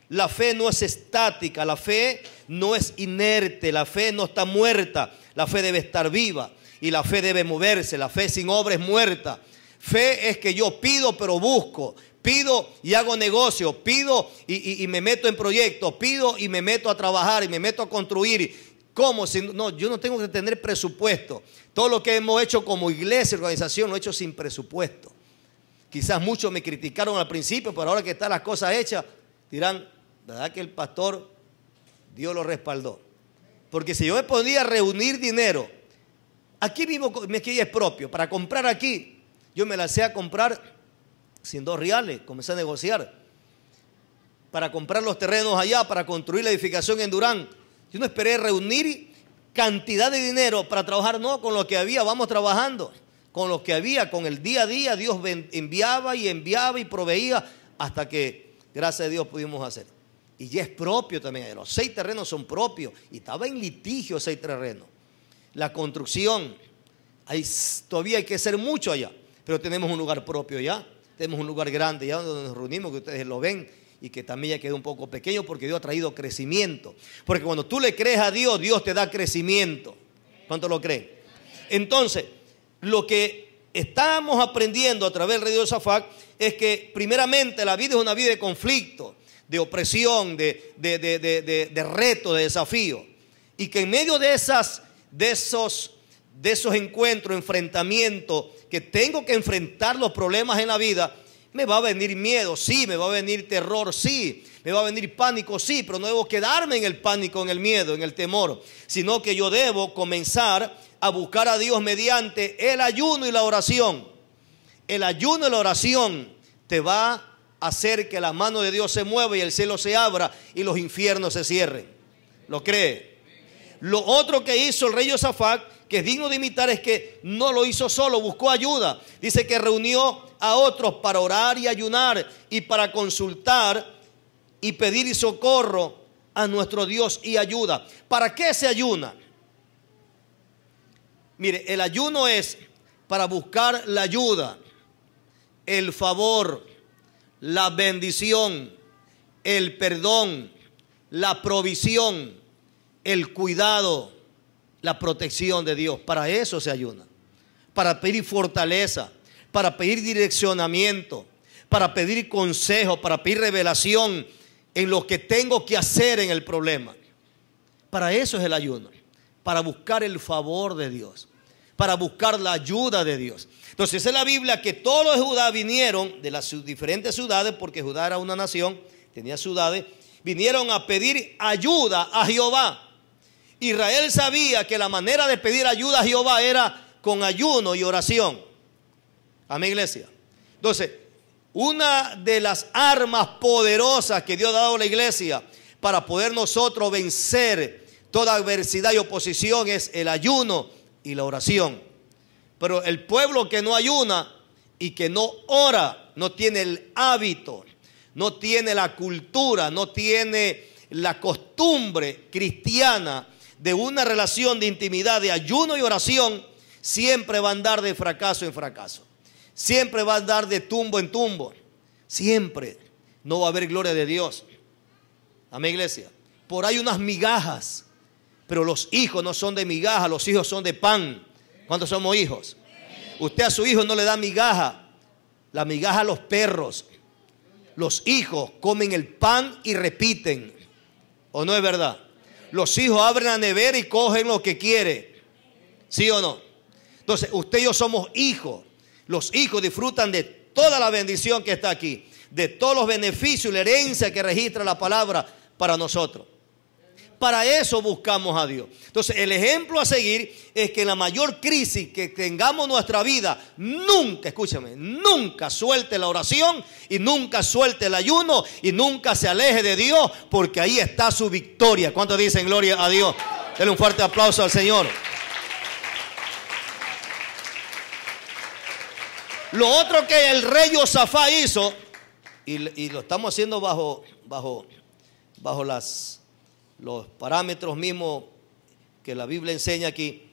La fe no es estática, la fe no es inerte, la fe no está muerta, la fe debe estar viva y la fe debe moverse, la fe sin obra es muerta. Fe es que yo pido pero busco, pido y hago negocio, pido y me meto en proyectos, pido y me meto a trabajar y me meto a construir. ¿Cómo? No, yo no tengo que tener presupuesto. Todo lo que hemos hecho como iglesia, organización, lo he hecho sin presupuesto. Quizás muchos me criticaron al principio, pero ahora que están las cosas hechas, dirán, ¿verdad que el pastor, Dios lo respaldó? Porque si yo me podía reunir dinero, aquí mismo, aquí es propio, para comprar aquí, yo me lancé a comprar sin 2 reales, comencé a negociar, para comprar los terrenos allá, para construir la edificación en Durán. Yo no esperé reunir cantidad de dinero para trabajar, no, con lo que había, vamos trabajando, con lo que había, con el día a día, Dios enviaba y proveía, hasta que, gracias a Dios, pudimos hacer. Y ya es propio también, los 6 terrenos son propios, y estaba en litigio 6 terrenos. La construcción, todavía hay que hacer mucho allá, pero tenemos un lugar propio ya, tenemos un lugar grande ya donde nos reunimos, que ustedes lo ven, y que también ya quedó un poco pequeño porque Dios ha traído crecimiento. Porque cuando tú le crees a Dios, Dios te da crecimiento. ¿Cuánto lo creen? Entonces, lo que estamos aprendiendo a través del rey Josafat es que primeramente la vida es una vida de conflicto, de opresión, de reto, de desafío. Y que en medio de esos encuentros, enfrentamientos, que tengo que enfrentar los problemas en la vida, me va a venir miedo, sí, me va a venir terror, sí, me va a venir pánico, sí, pero no debo quedarme en el pánico, en el miedo, en el temor, sino que yo debo comenzar a buscar a Dios mediante el ayuno y la oración. El ayuno y la oración te va a hacer que la mano de Dios se mueva y el cielo se abra y los infiernos se cierren. ¿Lo cree? Lo otro que hizo el rey Josafat, que es digno de imitar, es que no lo hizo solo, buscó ayuda. Dice que reunió a otros para orar y ayunar y para consultar y pedir socorro a nuestro Dios y ayuda. ¿Para qué se ayuna? Mire, el ayuno es para buscar la ayuda, el favor, la bendición, el perdón, la provisión, el cuidado, la protección de Dios. Para eso se ayuna. Para pedir fortaleza, para pedir direccionamiento, para pedir consejo, para pedir revelación en lo que tengo que hacer en el problema. Para eso es el ayuno, para buscar el favor de Dios, para buscar la ayuda de Dios. Entonces dice la Biblia que todos los de Judá vinieron de las diferentes ciudades, porque Judá era una nación, tenía ciudades, vinieron a pedir ayuda a Jehová. Israel sabía que la manera de pedir ayuda a Jehová era con ayuno y oración. Amén, iglesia. Entonces, una de las armas poderosas que Dios ha dado a la iglesia para poder nosotros vencer toda adversidad y oposición es el ayuno y la oración. Pero el pueblo que no ayuna y que no ora, no tiene el hábito, no tiene la cultura, no tiene la costumbre cristiana de una relación de intimidad, de ayuno y oración, siempre va a andar de fracaso en fracaso. Siempre va a andar de tumbo en tumbo. Siempre no va a haber gloria de Dios. Amén, iglesia. Por ahí unas migajas, pero los hijos no son de migajas, los hijos son de pan. ¿Cuántos somos hijos? Usted a su hijo no le da migaja, la migaja a los perros. Los hijos comen el pan y repiten. ¿O no es verdad? Los hijos abren la nevera y cogen lo que quiere. ¿Sí o no? Entonces, usted y yo somos hijos. Los hijos disfrutan de toda la bendición que está aquí, de todos los beneficios y la herencia que registra la palabra para nosotros. Para eso buscamos a Dios. Entonces, el ejemplo a seguir es que en la mayor crisis que tengamos en nuestra vida, nunca, escúchame, nunca suelte la oración y nunca suelte el ayuno y nunca se aleje de Dios, porque ahí está su victoria. ¿Cuántos dicen gloria a Dios? Denle un fuerte aplauso al Señor. Lo otro que el rey Josafat hizo, y lo estamos haciendo bajo los parámetros mismos que la Biblia enseña aquí,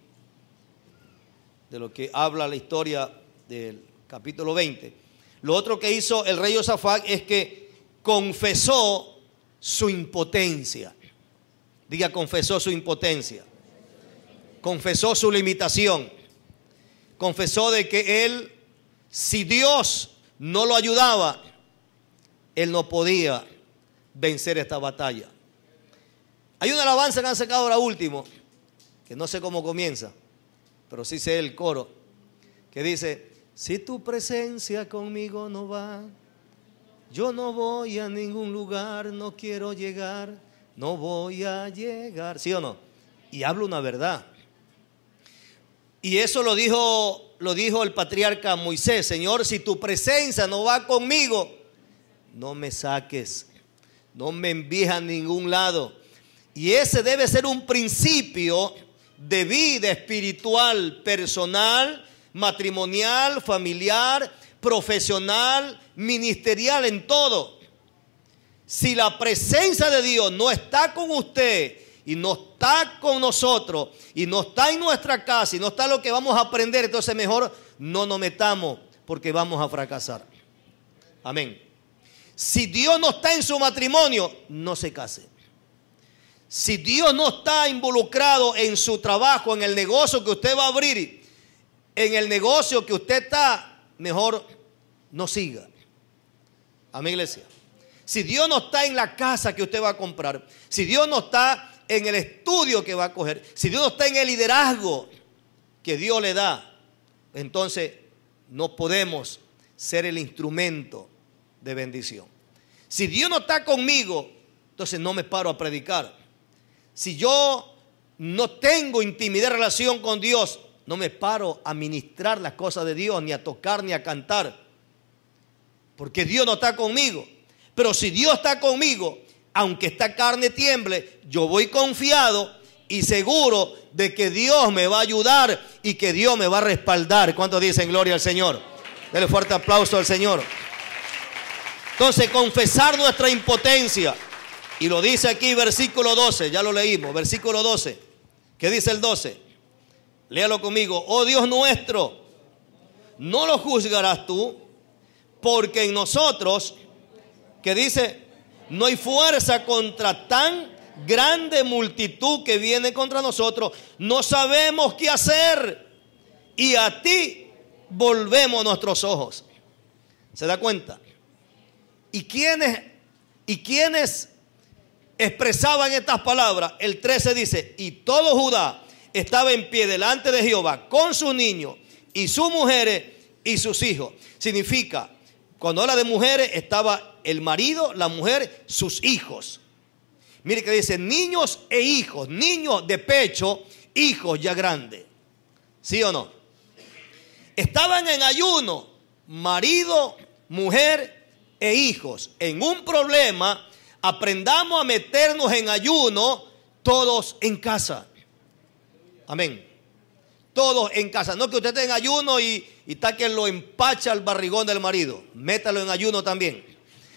de lo que habla la historia del capítulo 20. Lo otro que hizo el rey Josafat es que confesó su impotencia. Diga, confesó su impotencia. Confesó su limitación. Confesó de que él, si Dios no lo ayudaba, él no podía vencer esta batalla. Hay una alabanza que han sacado ahora último, que no sé cómo comienza, pero sí sé el coro, que dice: si tu presencia conmigo no va, yo no voy a ningún lugar, no quiero llegar, no voy a llegar. ¿Sí o no? Y habla una verdad. Y eso lo dijo el patriarca Moisés: Señor, si tu presencia no va conmigo, no me saques, no me envíes a ningún lado. Y ese debe ser un principio de vida espiritual, personal, matrimonial, familiar, profesional, ministerial, en todo. Si la presencia de Dios no está con usted y no está con nosotros y no está en nuestra casa y no está lo que vamos a aprender, entonces mejor no nos metamos, porque vamos a fracasar. Amén. Si Dios no está en su matrimonio, no se case. Si Dios no está involucrado en su trabajo, en el negocio que usted va a abrir, en el negocio que usted está, mejor no siga. Amén, iglesia. Si Dios no está en la casa que usted va a comprar, si Dios no está en el estudio que va a coger, si Dios no está en el liderazgo que Dios le da, entonces no podemos ser el instrumento de bendición. Si Dios no está conmigo, entonces no me paro a predicar. Si yo no tengo intimidad, relación con Dios, no me paro a ministrar las cosas de Dios, ni a tocar, ni a cantar, porque Dios no está conmigo. Pero si Dios está conmigo, aunque esta carne tiemble, yo voy confiado y seguro de que Dios me va a ayudar y que Dios me va a respaldar. ¿Cuántos dicen gloria al Señor? Denle fuerte aplauso al Señor. Entonces, confesar nuestra impotencia. Y lo dice aquí versículo 12, ya lo leímos, versículo 12. ¿Qué dice el 12? Léalo conmigo. Oh Dios nuestro, no lo juzgarás tú, porque en nosotros, que dice, no hay fuerza contra tan grande multitud que viene contra nosotros. No sabemos qué hacer y a ti volvemos nuestros ojos. ¿Se da cuenta? ¿Y quiénes expresaban estas palabras? El 13 dice, y todo Judá estaba en pie delante de Jehová con sus niños y sus mujeres y sus hijos. Significa, cuando habla de mujeres, estaba el marido, la mujer, sus hijos. Mire que dice niños e hijos, niños de pecho, hijos ya grandes. ¿Sí o no? Estaban en ayuno, marido, mujer e hijos. En un problema, aprendamos a meternos en ayuno todos en casa. Amén. Todos en casa. No que usted esté en ayuno y está que lo empacha el barrigón del marido. Métalo en ayuno también.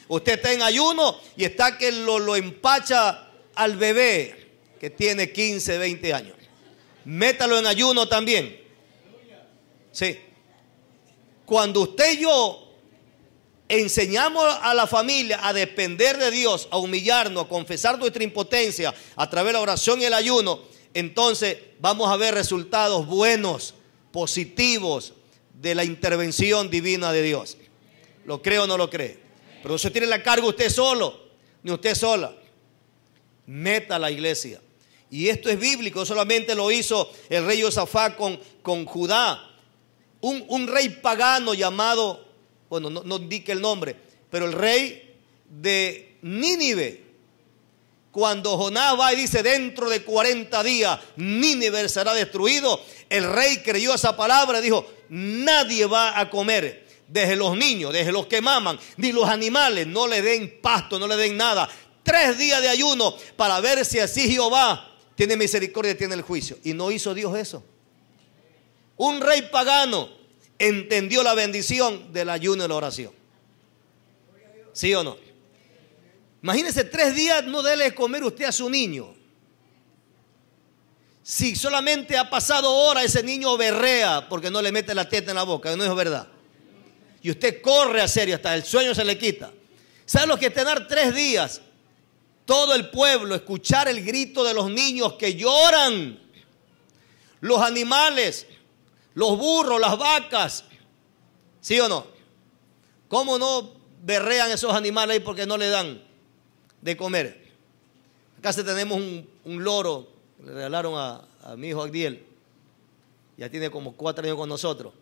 Usted está en ayuno y está que lo empacha al bebé que tiene 15, 20 años. Métalo en ayuno también. Sí. Cuando usted y yo enseñamos a la familia a depender de Dios, a humillarnos, a confesar nuestra impotencia a través de la oración y el ayuno, entonces vamos a ver resultados buenos, positivos de la intervención divina de Dios. ¿Lo cree o no lo cree? Pero no se tiene la carga usted solo, ni usted sola. Meta a la iglesia. Y esto es bíblico, no solamente lo hizo el rey Josafat con Judá. Un rey pagano llamado, bueno, no indique el nombre, pero el rey de Nínive. Cuando Jonás va y dice, dentro de 40 días Nínive será destruido, el rey creyó esa palabra y dijo, nadie va a comer, desde los niños, desde los que maman, ni los animales, no le den pasto, no le den nada. 3 días de ayuno para ver si así Jehová tiene misericordia y tiene el juicio. Y no hizo Dios eso. Un rey pagano entendió la bendición del ayuno y la oración. ¿Sí o no? Imagínese, 3 días no dele de comer usted a su niño. Si solamente ha pasado hora, ese niño berrea porque no le mete la teta en la boca, no es verdad. Y usted corre a serio, hasta el sueño se le quita. ¿Sabe lo que es tener 3 días? Todo el pueblo escuchar el grito de los niños que lloran, los animales, los burros, las vacas. ¿Sí o no? ¿Cómo no berrean esos animales ahí porque no le dan de comer? Acá tenemos un loro, le regalaron a mi hijo Agdiel, ya tiene como 4 años con nosotros.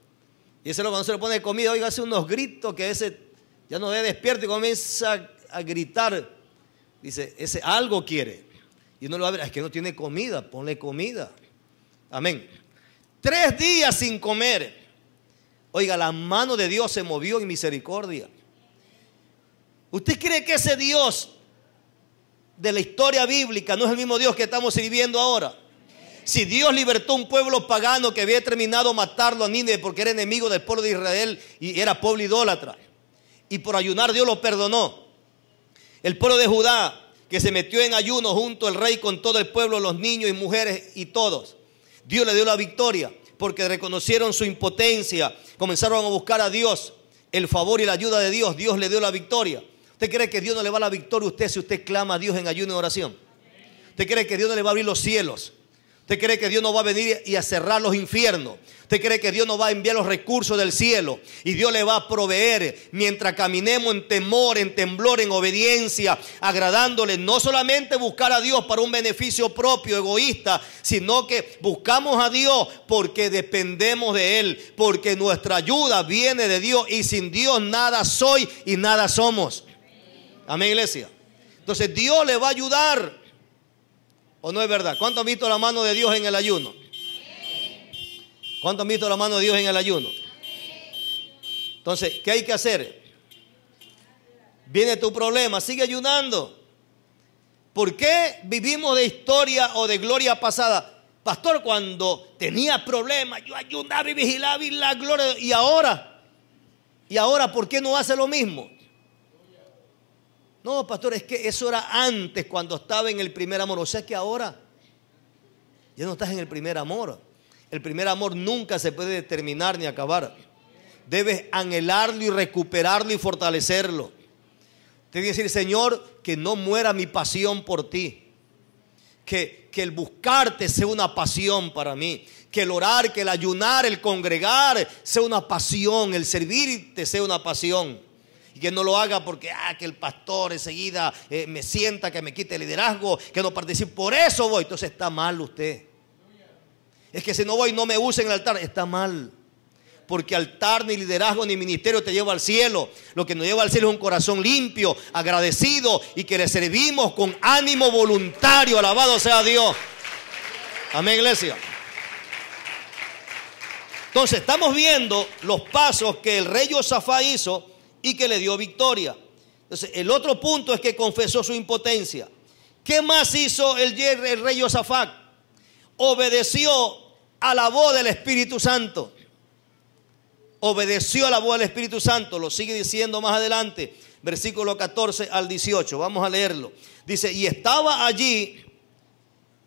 Y ese loro cuando se le pone comida, oiga, hace unos gritos que ese ya no ve despierto y comienza a gritar. Dice, ese algo quiere. Y uno lo va a ver, es que no tiene comida, ponle comida. Amén. 3 días sin comer. Oiga, la mano de Dios se movió en misericordia. ¿Usted cree que ese Dios de la historia bíblica no es el mismo Dios que estamos sirviendo ahora? Si Dios libertó un pueblo pagano que había determinado matarlo a Nínive porque era enemigo del pueblo de Israel y era pueblo idólatra, y por ayunar Dios lo perdonó. El pueblo de Judá, que se metió en ayuno junto al rey con todo el pueblo, los niños y mujeres y todos, Dios le dio la victoria porque reconocieron su impotencia, comenzaron a buscar a Dios, el favor y la ayuda de Dios. Dios le dio la victoria. ¿Usted cree que Dios no le va a la victoria a usted si usted clama a Dios en ayuno y oración? ¿Usted cree que Dios no le va a abrir los cielos? ¿Usted cree que Dios no va a venir y a cerrar los infiernos? ¿Usted cree que Dios nos va a enviar los recursos del cielo y Dios le va a proveer mientras caminemos en temor, en temblor, en obediencia, agradándole? No solamente buscar a Dios para un beneficio propio, egoísta, sino que buscamos a Dios porque dependemos de Él, porque nuestra ayuda viene de Dios y sin Dios nada soy y nada somos. Amén, iglesia. Entonces Dios le va a ayudar. ¿O no es verdad? ¿Cuántos han visto la mano de Dios en el ayuno? ¿Cuántos han visto la mano de Dios en el ayuno? Entonces, ¿qué hay que hacer? Viene tu problema, sigue ayunando. ¿Por qué vivimos de historia o de gloria pasada? Pastor, cuando tenía problemas, yo ayunaba y vigilaba y la gloria. ¿Y ahora por qué no hace lo mismo? No, pastor, es que eso era antes, cuando estaba en el primer amor. O sea que ahora ya no estás en el primer amor. El primer amor nunca se puede determinar ni acabar. Debes anhelarlo y recuperarlo y fortalecerlo. Tienes que decir, Señor, que no muera mi pasión por ti. Que el buscarte sea una pasión para mí. Que el orar, que el ayunar, el congregar sea una pasión. El servirte sea una pasión. Y que no lo haga porque que el pastor enseguida me sienta, que me quite el liderazgo, que no participe. Por eso voy. Entonces está mal usted. Es que si no voy no me usen en el altar. Está mal. Porque altar, ni liderazgo, ni ministerio te lleva al cielo. Lo que nos lleva al cielo es un corazón limpio, agradecido y que le servimos con ánimo voluntario. Alabado sea Dios. Amén, iglesia. Entonces estamos viendo los pasos que el rey Josafat hizo y que le dio victoria. Entonces el otro punto es que confesó su impotencia. ¿Qué más hizo el rey Josafat? Obedeció a la voz del Espíritu Santo. Obedeció a la voz del Espíritu Santo. Lo sigue diciendo más adelante, versículo 14 al 18. Vamos a leerlo. Dice, y estaba allí,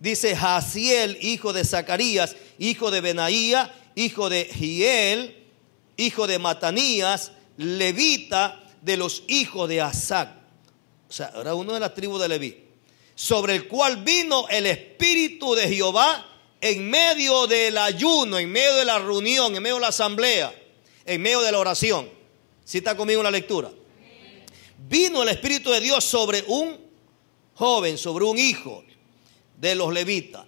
dice, Jaziel, hijo de Zacarías, hijo de Benaía, hijo de Giel, hijo de Matanías, levita de los hijos de Asac. O sea, era uno de las tribus de Leví, sobre el cual vino el Espíritu de Jehová en medio del ayuno, en medio de la reunión, en medio de la asamblea, en medio de la oración. ¿Sí está conmigo en la lectura? Vino el Espíritu de Dios sobre un joven, sobre un hijo de los levitas.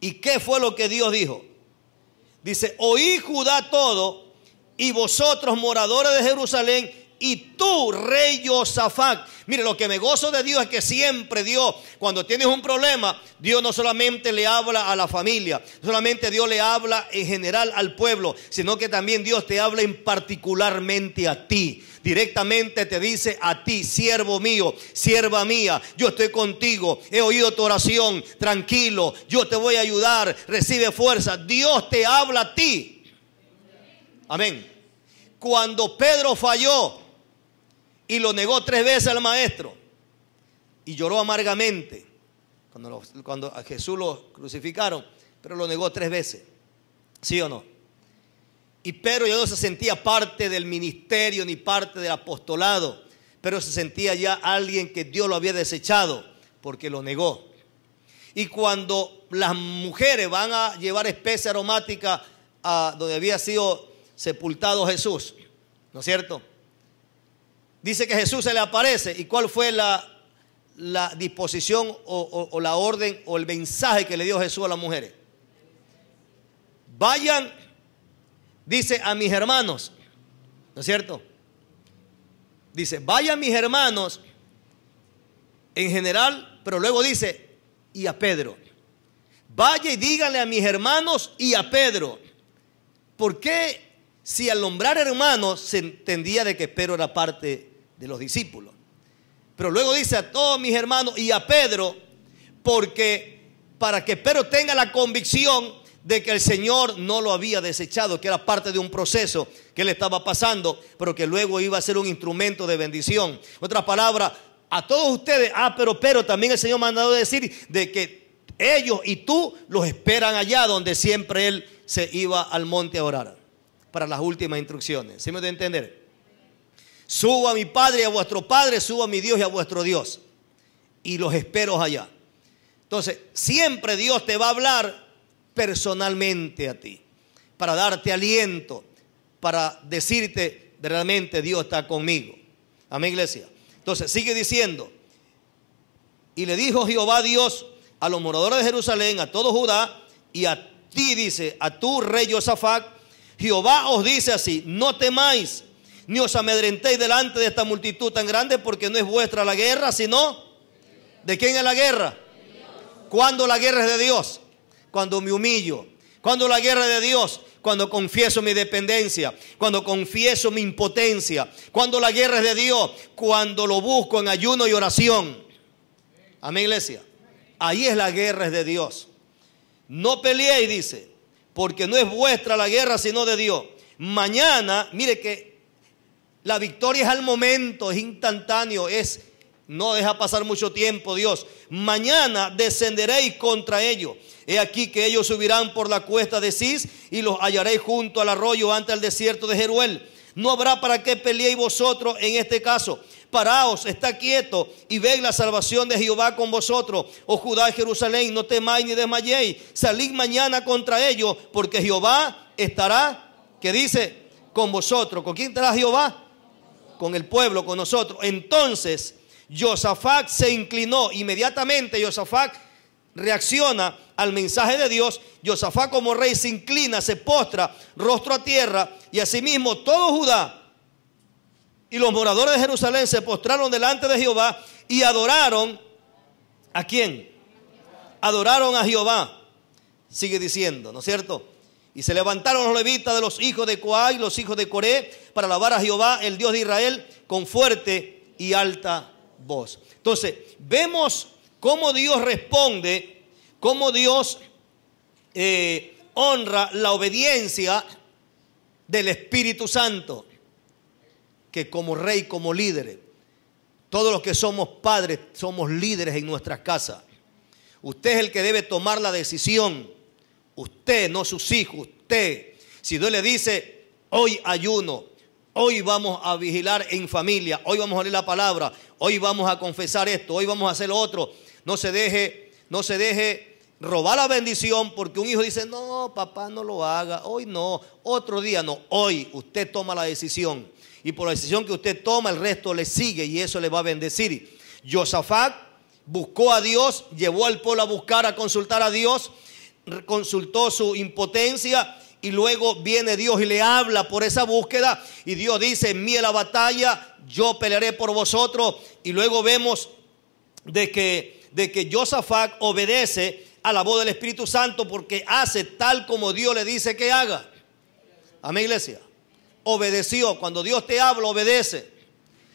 ¿Y qué fue lo que Dios dijo? Dice, oí Judá todo, y vosotros moradores de Jerusalén, y tú, rey Josafat. Mire, lo que me gozo de Dios es que siempre Dios, cuando tienes un problema, Dios no solamente le habla a la familia, no solamente Dios le habla en general al pueblo, sino que también Dios te habla en particularmente a ti. Directamente te dice a ti, siervo mío, sierva mía, yo estoy contigo, he oído tu oración, tranquilo, yo te voy a ayudar, recibe fuerza. Dios te habla a ti. Amén. Cuando Pedro falló y lo negó 3 veces al maestro y lloró amargamente cuando a Jesús lo crucificaron, pero lo negó 3 veces, ¿sí o no? Y Pedro ya no se sentía parte del ministerio ni parte del apostolado, pero se sentía ya alguien que Dios lo había desechado porque lo negó. Y cuando las mujeres van a llevar especia aromática a donde había sido sepultado Jesús, ¿no es cierto? Dice que Jesús se le aparece. ¿Y cuál fue la disposición o la orden o el mensaje que le dio Jesús a las mujeres? Vayan, dice, a mis hermanos, ¿no es cierto? Dice, vayan mis hermanos en general, pero luego dice, y a Pedro. Vaya y díganle a mis hermanos y a Pedro. ¿Por qué? Si al nombrar hermanos se entendía de que Pedro era parte de los discípulos. Pero luego dice a todos mis hermanos y a Pedro, porque para que Pedro tenga la convicción de que el Señor no lo había desechado, que era parte de un proceso que él estaba pasando, pero que luego iba a ser un instrumento de bendición. En otras palabras, a todos ustedes, pero también el Señor me ha mandado decir de que ellos y tú los esperan allá donde siempre él se iba al monte a orar. Para las últimas instrucciones. ¿Sí me debe entender? Subo a mi Padre y a vuestro Padre, subo a mi Dios y a vuestro Dios. Y los espero allá. Entonces, siempre Dios te va a hablar personalmente a ti. Para darte aliento. Para decirte, realmente Dios está conmigo. Amén, iglesia. Entonces, sigue diciendo. Y le dijo Jehová Dios a los moradores de Jerusalén, a todo Judá, y a ti, dice, a tu rey Josafat, Jehová os dice así, no temáis, ni os amedrentéis delante de esta multitud tan grande, porque no es vuestra la guerra, sino, ¿de quién es la guerra? ¿Cuándo la guerra es de Dios? Cuando me humillo. ¿Cuándo la guerra es de Dios? Cuando confieso mi dependencia, cuando confieso mi impotencia. ¿Cuándo la guerra es de Dios? Cuando lo busco en ayuno y oración. Amén, iglesia. Ahí es la guerra es de Dios. No peleéis, dice, porque no es vuestra la guerra, sino de Dios. Mañana, mire que la victoria es al momento, es instantáneo, es No deja pasar mucho tiempo, Dios. Mañana descenderéis contra ellos. He aquí que ellos subirán por la cuesta de Cis y los hallaréis junto al arroyo ante el desierto de Jeruel. No habrá para qué peleéis vosotros en este caso. Paraos, está quieto y ved la salvación de Jehová con vosotros. Oh Judá y Jerusalén, no temáis ni desmayéis. Salid mañana contra ellos, porque Jehová estará, ¿qué dice? Con vosotros. ¿Con quién estará Jehová? Con el pueblo, con nosotros. Entonces Josafat se inclinó. Inmediatamente Josafat reacciona al mensaje de Dios. Josafat como rey se inclina, se postra, rostro a tierra, y asimismo todo Judá y los moradores de Jerusalén se postraron delante de Jehová y adoraron. ¿A quién? Adoraron a Jehová. Sigue diciendo, ¿no es cierto? Y se levantaron los levitas de los hijos de Coá y los hijos de Coré para alabar a Jehová, el Dios de Israel, con fuerte y alta voz. Entonces, vemos cómo Dios responde, cómo Dios honra la obediencia del Espíritu Santo, que como rey, como líderes, todos los que somos padres, somos líderes en nuestras casas. Usted es el que debe tomar la decisión. Usted, no sus hijos, usted. Si Dios le dice, hoy ayuno, hoy vamos a vigilar en familia, hoy vamos a leer la palabra, hoy vamos a confesar esto, hoy vamos a hacer lo otro. No se deje robar la bendición porque un hijo dice, no, papá, no lo haga, hoy no, otro día no, hoy usted toma la decisión. Y por la decisión que usted toma, el resto le sigue y eso le va a bendecir. Josafat buscó a Dios, llevó al pueblo a buscar, a consultar a Dios, consultó su impotencia y luego viene Dios y le habla por esa búsqueda. Y Dios dice, en mí es la batalla, yo pelearé por vosotros. Y luego vemos de que Josafat obedece a la voz del Espíritu Santo porque hace tal como Dios le dice que haga. Amén, iglesia. Obedeció. Cuando Dios te habla, obedece.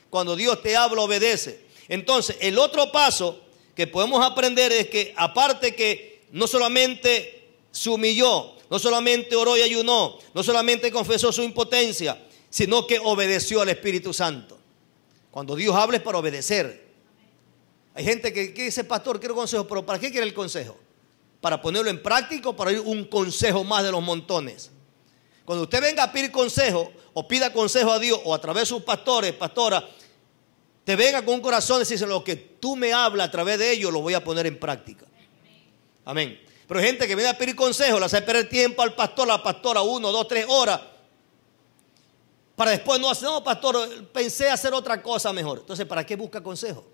Cuando Dios te habla, obedece. Entonces, el otro paso que podemos aprender es que, aparte que no solamente se humilló, no solamente oró y ayunó, no solamente confesó su impotencia, sino que obedeció al Espíritu Santo. Cuando Dios habla es para obedecer. Hay gente que dice, pastor, quiero consejo, pero ¿para qué quiere el consejo? ¿Para ponerlo en práctica o para ir un consejo más de los montones? Cuando usted venga a pedir consejo o pida consejo a Dios o a través de sus pastores, pastora, te venga con un corazón y dice, lo que tú me hablas a través de ellos lo voy a poner en práctica. Amén. Pero hay gente que viene a pedir consejo, le hace perder tiempo al pastor, a la pastora, 1, 2, 3 horas, para después no hacer, no, pastor, pensé hacer otra cosa mejor. Entonces, ¿para qué busca consejo?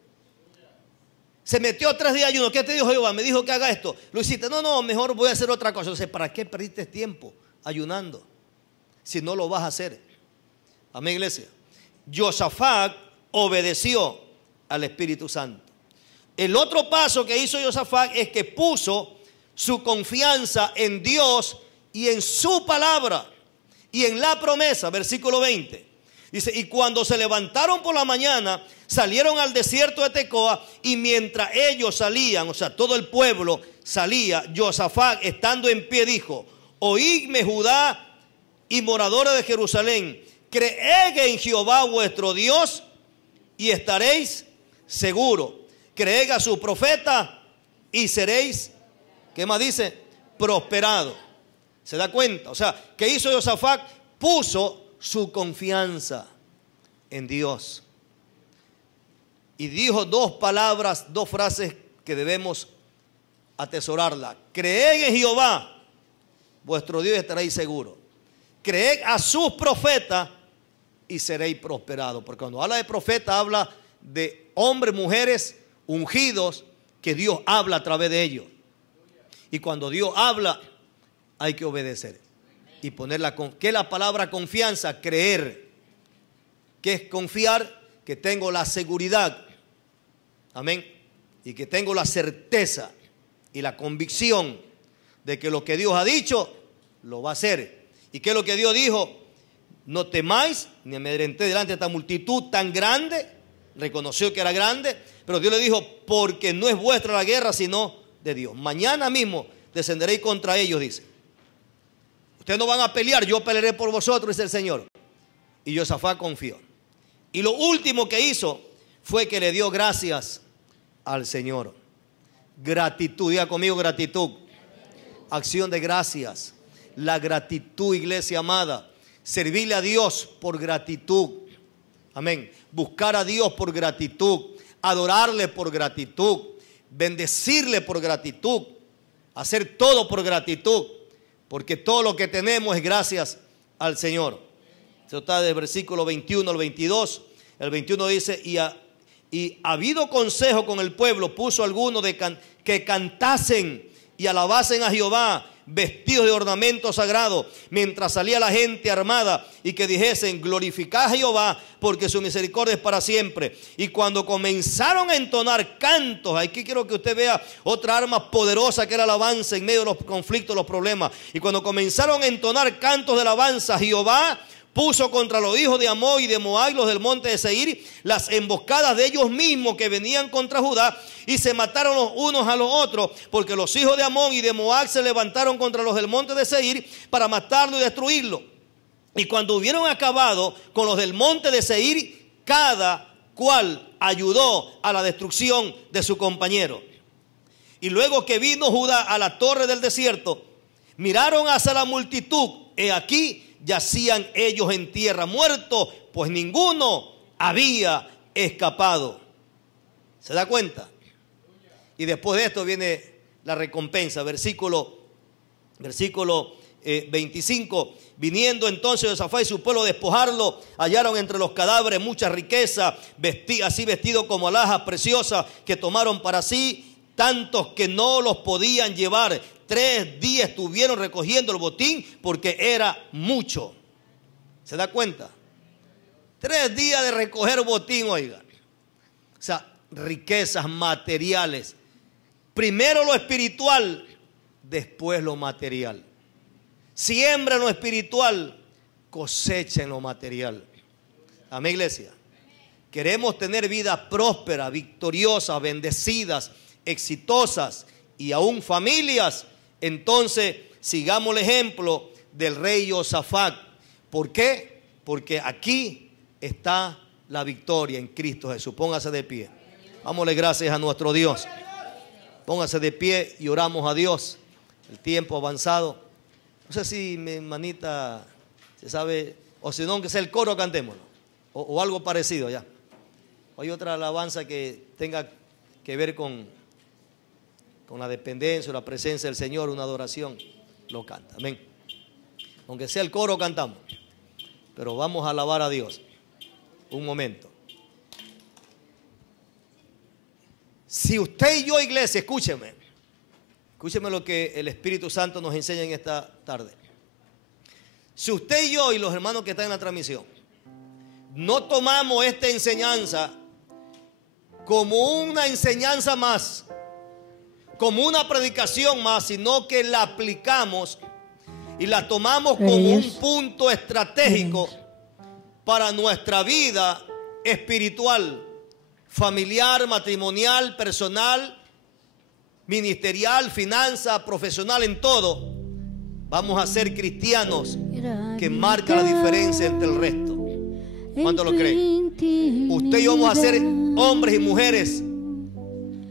Se metió 3 días ayuno. ¿Qué te dijo Jehová? Me dijo que haga esto. Lo hiciste. No, mejor voy a hacer otra cosa. Entonces, ¿para qué perdiste tiempo ayunando si no lo vas a hacer? Amén, iglesia. Josafat obedeció al Espíritu Santo. El otro paso que hizo Josafat es que puso su confianza en Dios y en su palabra y en la promesa. Versículo 20. Dice, y cuando se levantaron por la mañana, salieron al desierto de Tecoa, y mientras ellos salían, o sea, todo el pueblo salía, Josafat, estando en pie, dijo, oídme Judá y moradores de Jerusalén, creed en Jehová vuestro Dios y estaréis seguros. Creed a su profeta y seréis, ¿qué más dice? Prosperados. ¿Se da cuenta? O sea, ¿qué hizo Josafat? Puso su confianza en Dios. Y dijo 2 palabras, 2 frases que debemos atesorarla. Creed en Jehová, vuestro Dios, y estaréis seguros. Creed a sus profetas y seréis prosperados. Porque cuando habla de profeta, habla de hombres, mujeres ungidos, que Dios habla a través de ellos. Y cuando Dios habla, hay que obedecer. Y ponerla con, ¿qué es la palabra confianza? Creer. ¿Qué es confiar? Que tengo la seguridad, amén, y que tengo la certeza y la convicción de que lo que Dios ha dicho lo va a hacer. ¿Y qué es lo que Dios dijo? No temáis ni amedrentéis delante de esta multitud tan grande. Reconoció que era grande, pero Dios le dijo, porque no es vuestra la guerra sino de Dios. Mañana mismo descenderéis contra ellos, dice. Ustedes no van a pelear, yo pelearé por vosotros, dice el Señor. Y Josafat confió. Y lo último que hizo fue que le dio gracias al Señor. Gratitud, diga conmigo gratitud. Acción de gracias. La gratitud, iglesia amada. Servirle a Dios por gratitud. Amén. Buscar a Dios por gratitud. Adorarle por gratitud. Bendecirle por gratitud. Hacer todo por gratitud. Porque todo lo que tenemos es gracias al Señor. Esto está del versículo 21 al 22. El 21 dice, y habido consejo con el pueblo, puso algunos que cantasen y alabasen a Jehová, vestidos de ornamentos sagrados, mientras salía la gente armada, y que dijesen, glorificad a Jehová, porque su misericordia es para siempre. Y cuando comenzaron a entonar cantos, aquí quiero que usted vea otra arma poderosa que era la alabanza en medio de los conflictos, los problemas. Y cuando comenzaron a entonar cantos de alabanza, Jehová puso contra los hijos de Amón y de Moab, los del monte de Seir, las emboscadas de ellos mismos que venían contra Judá, y se mataron los unos a los otros, porque los hijos de Amón y de Moab se levantaron contra los del monte de Seir para matarlo y destruirlo. Y cuando hubieron acabado con los del monte de Seir, cada cual ayudó a la destrucción de su compañero. Y luego que vino Judá a la torre del desierto, miraron hacia la multitud, he aquí yacían ellos en tierra muertos, pues ninguno había escapado. ¿Se da cuenta? Y después de esto viene la recompensa, versículo 25. Viniendo entonces Josafat y su pueblo a despojarlo, hallaron entre los cadáveres mucha riqueza, así vestido como alhajas preciosas que tomaron para sí, tantos que no los podían llevar. 3 días estuvieron recogiendo el botín porque era mucho. ¿Se da cuenta? 3 días de recoger botín, oigan. O sea, riquezas materiales. Primero lo espiritual, después lo material. Siembra en lo espiritual, cosecha en lo material. Amén, iglesia. Queremos tener vidas prósperas, victoriosas, bendecidas, exitosas y aún familias. Entonces sigamos el ejemplo del rey Josafat. ¿Por qué? Porque aquí está la victoria en Cristo Jesús. Póngase de pie. Dámosle gracias a nuestro Dios. Póngase de pie y oramos a Dios. El tiempo avanzado. No sé si mi hermanita se sabe, o si no, aunque sea el coro, cantémoslo. O algo parecido ya. Hay otra alabanza que tenga que ver con la dependencia o la presencia del Señor, una adoración, lo canta. Amén. Aunque sea el coro, cantamos. Pero vamos a alabar a Dios. Un momento. Si usted y yo, iglesia, escúcheme lo que el Espíritu Santo nos enseña en esta tarde. Si usted y yo y los hermanos que están en la transmisión no tomamos esta enseñanza como una enseñanza más, como una predicación más, sino que la aplicamos y la tomamos como un punto estratégico para nuestra vida espiritual, familiar, matrimonial, personal, ministerial, finanza, profesional, en todo, vamos a ser cristianos que marcan la diferencia entre el resto. ¿Cuánto lo creen? Usted y yo vamos a ser hombres y mujeres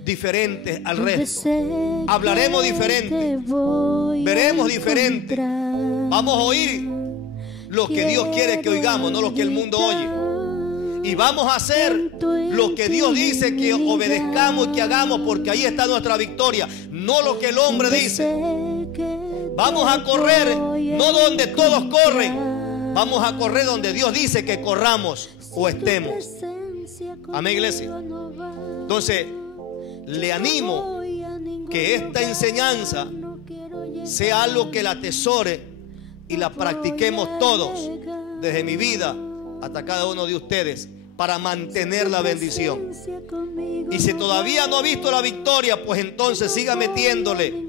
diferentes al resto. Hablaremos diferente, veremos diferente, vamos a oír lo que Dios quiere que oigamos, no lo que el mundo oye. Y vamos a hacer lo que Dios dice que obedezcamos y que hagamos, porque ahí está nuestra victoria, no lo que el hombre dice. Vamos a correr no donde todos corren, vamos a correr donde Dios dice que corramos o estemos. Amén, iglesia. Entonces le animo que esta enseñanza sea algo que la atesore y la practiquemos todos, desde mi vida hasta cada uno de ustedes, para mantener la bendición. Y si todavía no ha visto la victoria, pues entonces siga metiéndole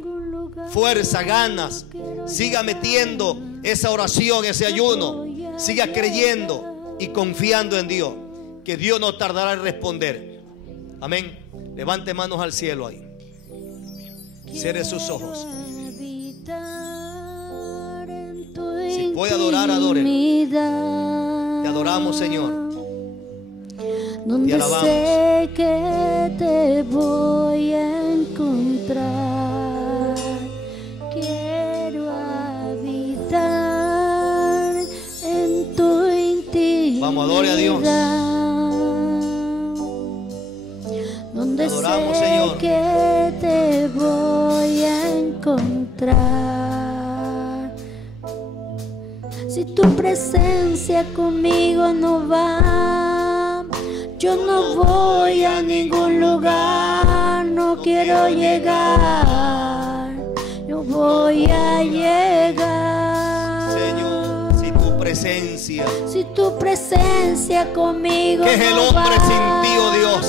fuerza, ganas, siga metiendo esa oración, ese ayuno, siga creyendo y confiando en Dios, que Dios no tardará en responder. Amén. Levante manos al cielo ahí. Cierre sus ojos. Si puede adorar, adore. Te adoramos, Señor. donde alabamos. sé que te voy a encontrar. Quiero habitar en tu intimidad. Vamos, adore a Dios. Donde Adoramos, sé Señor. que te voy a encontrar. Si tu presencia conmigo no va, yo no voy a ningún lugar. No quiero llegar, yo voy a llegar. Señor, si tu presencia, Si tu presencia conmigo ¿qué es el no hombre va, sin ti, oh Dios?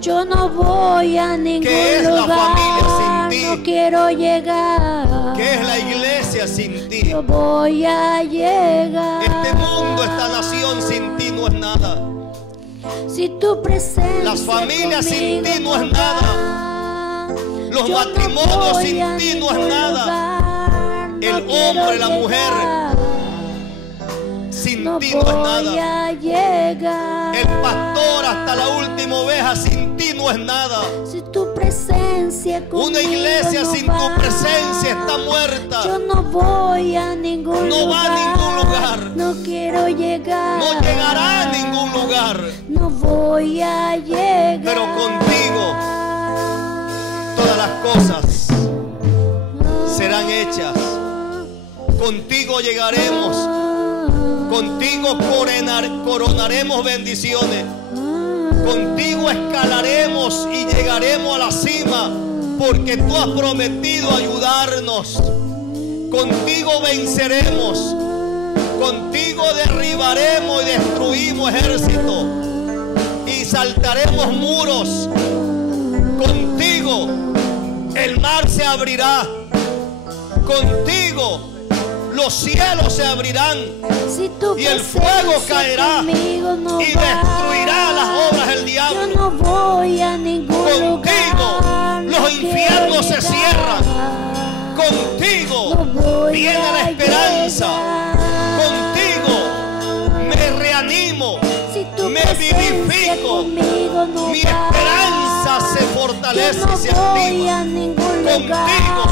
yo no voy a ningún ¿Qué es la lugar. familia sin ti? No quiero llegar, ¿Qué es la iglesia sin ti? yo voy a llegar. Este mundo, esta nación sin ti no es nada. Si tu presencia Las familias sin conmigo ti no es nada. va, Los yo matrimonios voy sin a ti no es ningún nada. lugar. El No quiero hombre, la mujer llegar, sin no ti no es voy nada. a llegar. El pastor hasta la última oveja sin ti no es nada. Si tu presencia conmigo Una iglesia no sin va, tu presencia está muerta. yo no voy a ningún No lugar. va a ningún lugar. No quiero llegar. No llegará a ningún lugar. No voy a llegar. Pero contigo todas las cosas serán hechas. Contigo llegaremos. Contigo coronaremos bendiciones. Contigo escalaremos y llegaremos a la cima, porque tú has prometido ayudarnos. Contigo venceremos. Contigo derribaremos y destruimos ejércitos y saltaremos muros. Contigo el mar se abrirá. Contigo los cielos se abrirán Si tu y el fuego presencia caerá conmigo no y va, destruirá las obras del yo diablo. no voy a ningún Contigo lugar. los No infiernos quiero se cierran. llegar. Contigo No voy viene a la esperanza. llegar. Contigo me reanimo, Si tu me presencia vivifico. conmigo no Mi va, esperanza se yo fortalece y no se voy activa. a ningún lugar. Contigo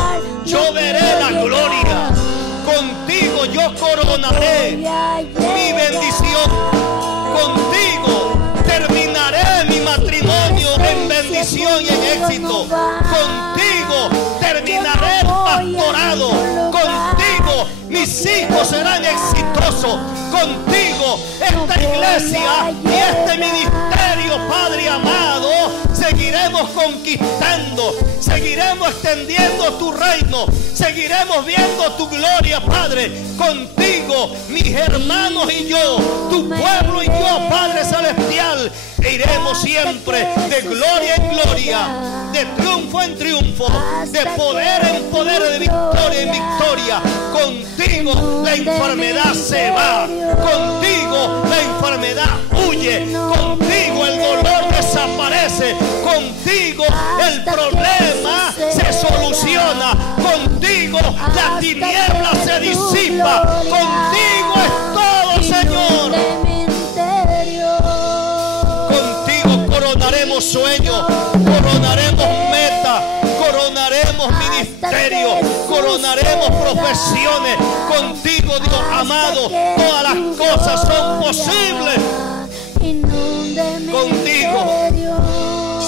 yo No veré quiero la gloria. llegar. Contigo yo coronaré Voy a mi llegar. bendición. Contigo terminaré mi matrimonio en bendición y en éxito. Contigo terminaré el pastorado. Contigo mis hijos serán exitosos. Contigo esta iglesia y este ministerio, Padre amado, seguiremos conquistando, seguiremos extendiendo tu reino, seguiremos viendo tu gloria, Padre. Contigo, mis hermanos y yo, tu pueblo y yo, Padre celestial, iremos siempre de gloria en gloria, de triunfo en triunfo, de poder en poder, de victoria en victoria. Contigo la enfermedad se va, contigo la enfermedad huye, contigo el dolor desaparece, contigo el problema se soluciona, contigo la tiniebla se disipa, contigo es todo, Señor. Contigo coronaremos sueños, coronaremos metas, coronaremos ministerio, coronaremos profesiones. Contigo, Dios amado, todas las cosas son posibles. Contigo,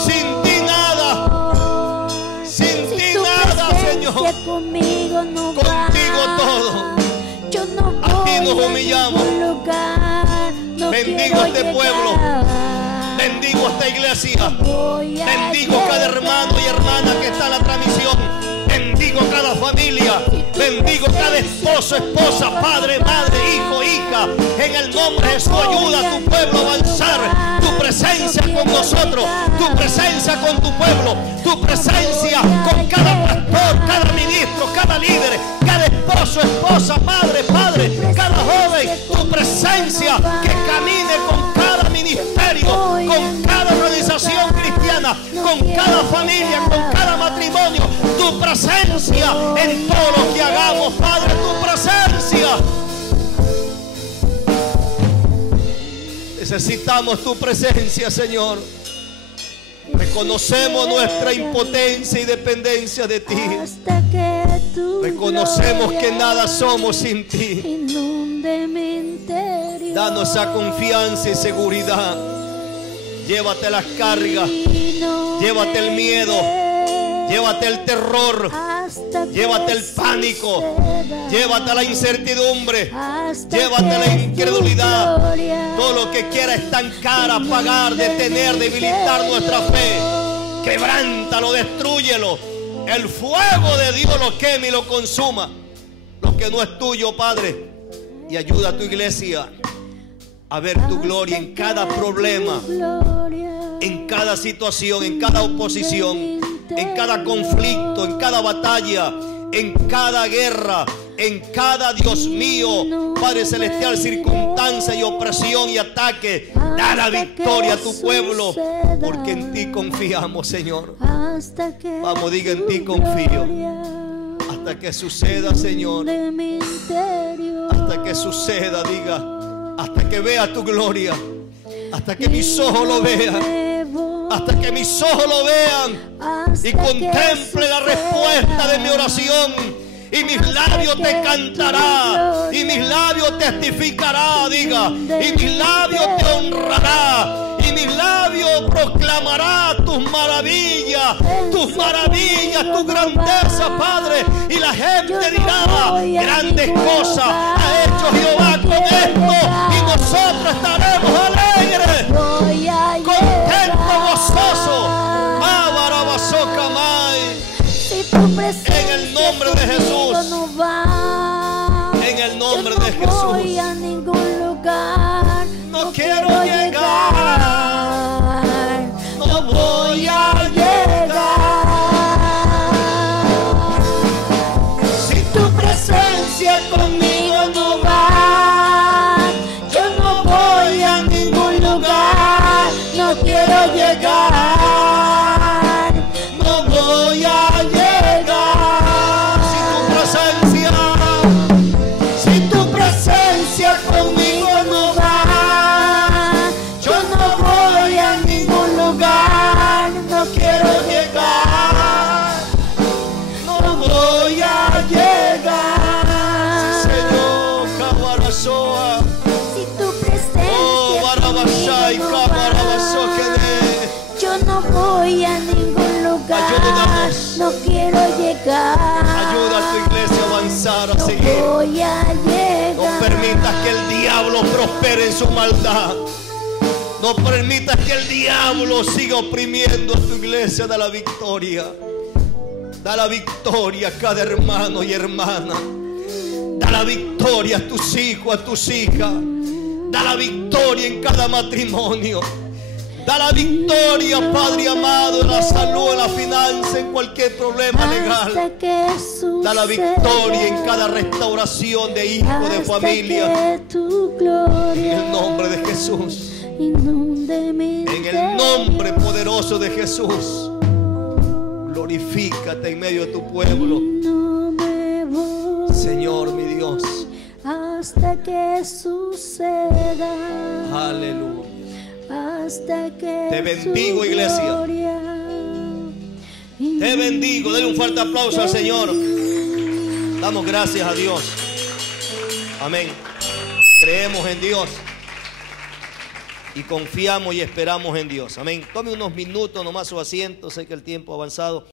sin ti nada, sin ti nada, Señor. Conmigo no Contigo va, todo. yo no A ti nos voy a humillamos. ningún lugar, no Bendigo quiero este pueblo. llegar. Bendigo esta iglesia. Voy a Bendigo cada hermano y hermana que está en la transmisión. Bendigo cada familia. Bendigo cada esposo, esposa, padre, madre, hijo, hija. En el nombre de Jesús, ayuda a tu pueblo a avanzar. Tu presencia con nosotros, tu presencia con tu pueblo, tu presencia con cada pastor, cada ministro, cada líder, cada esposo, esposa, madre, padre, cada joven. Tu presencia que camine con cada ministerio, con cada organización cristiana, con cada familia, con cada matrimonio. Tu presencia en todo lo que hagamos, Padre, tu presencia. Necesitamos tu presencia, Señor. Reconocemos nuestra impotencia y dependencia de ti. Hasta que tu Reconocemos que gloria nada somos sin ti. inunde mi interior. Danos esa confianza y seguridad. Llévate las cargas, Y no llévate el miedo, llévate el terror, hasta que llévate el pánico, suceda. llévate la incertidumbre, Hasta llévate la que incredulidad. tu gloria Todo lo que quiera estancar, apagar, detener, debilitar nuestra fe, quebrántalo, destrúyelo. El fuego de Dios lo queme y lo consuma. Lo que no es tuyo, Padre. Y ayuda a tu iglesia a ver tu gloria en cada problema, en cada situación, en cada oposición, en cada conflicto, en cada batalla, en cada guerra, en cada, Dios mío, Padre Celestial, circunstancia y opresión y ataque. Da la victoria a tu pueblo, porque en ti confiamos, Señor. Hasta que Vamos, diga, en ti tu confío. gloria Hasta que suceda, Señor. de mi interior. Hasta que suceda, diga. Hasta que vea tu gloria. Hasta que mis ojos lo vean. Hasta que mis ojos lo vean y contemple la respuesta de mi oración. Y mis labios te cantará, y mis labios testificará, diga, y mis labios te honrará, y mis labios proclamará tus maravillas, tu grandeza, Padre. Y la gente dirá, grandes cosas ha hecho Jehová con esto, y nosotros estaremos alegres, contentos, gozosos. En el nombre de Jesús. En el nombre de Jesús. No voy a ningún lugar. No quiero llegar. No voy a llegar. Si tu presencia conmigo no va, yo no voy a ningún lugar. No quiero llegar. No voy a llegar. Conmigo no va, yo no voy a ningún lugar, no quiero llegar, no voy a llegar. Señor, Cabarazoa, Si tu presencia oh, Barabashai, yo no voy a ningún lugar. Ayúdanos. No quiero llegar. ayuda a tu iglesia a avanzar, a No seguir. voy a llegar. No permitas que el diablo prospere en su maldad. No permitas que el diablo siga oprimiendo a tu iglesia. Da la victoria. Da la victoria a cada hermano y hermana. Da la victoria a tus hijos, a tus hijas. Da la victoria en cada matrimonio. Da la victoria, Padre amado, en la salud, en la finanza, en cualquier problema legal. Hasta que Da la victoria en cada restauración de hijos, de familia. Que tu gloria En el nombre de Jesús. inunde mi En el nombre poderoso de Jesús. Glorifícate en medio de tu pueblo. No me voy Señor, mi Dios. hasta que suceda. Aleluya. Hasta que Te bendigo, iglesia. Te bendigo. Dale un fuerte aplauso al Señor. Damos gracias a Dios. Amén. Creemos en Dios. Y confiamos y esperamos en Dios. Amén. Tome unos minutos nomás su asiento. Sé que el tiempo ha avanzado.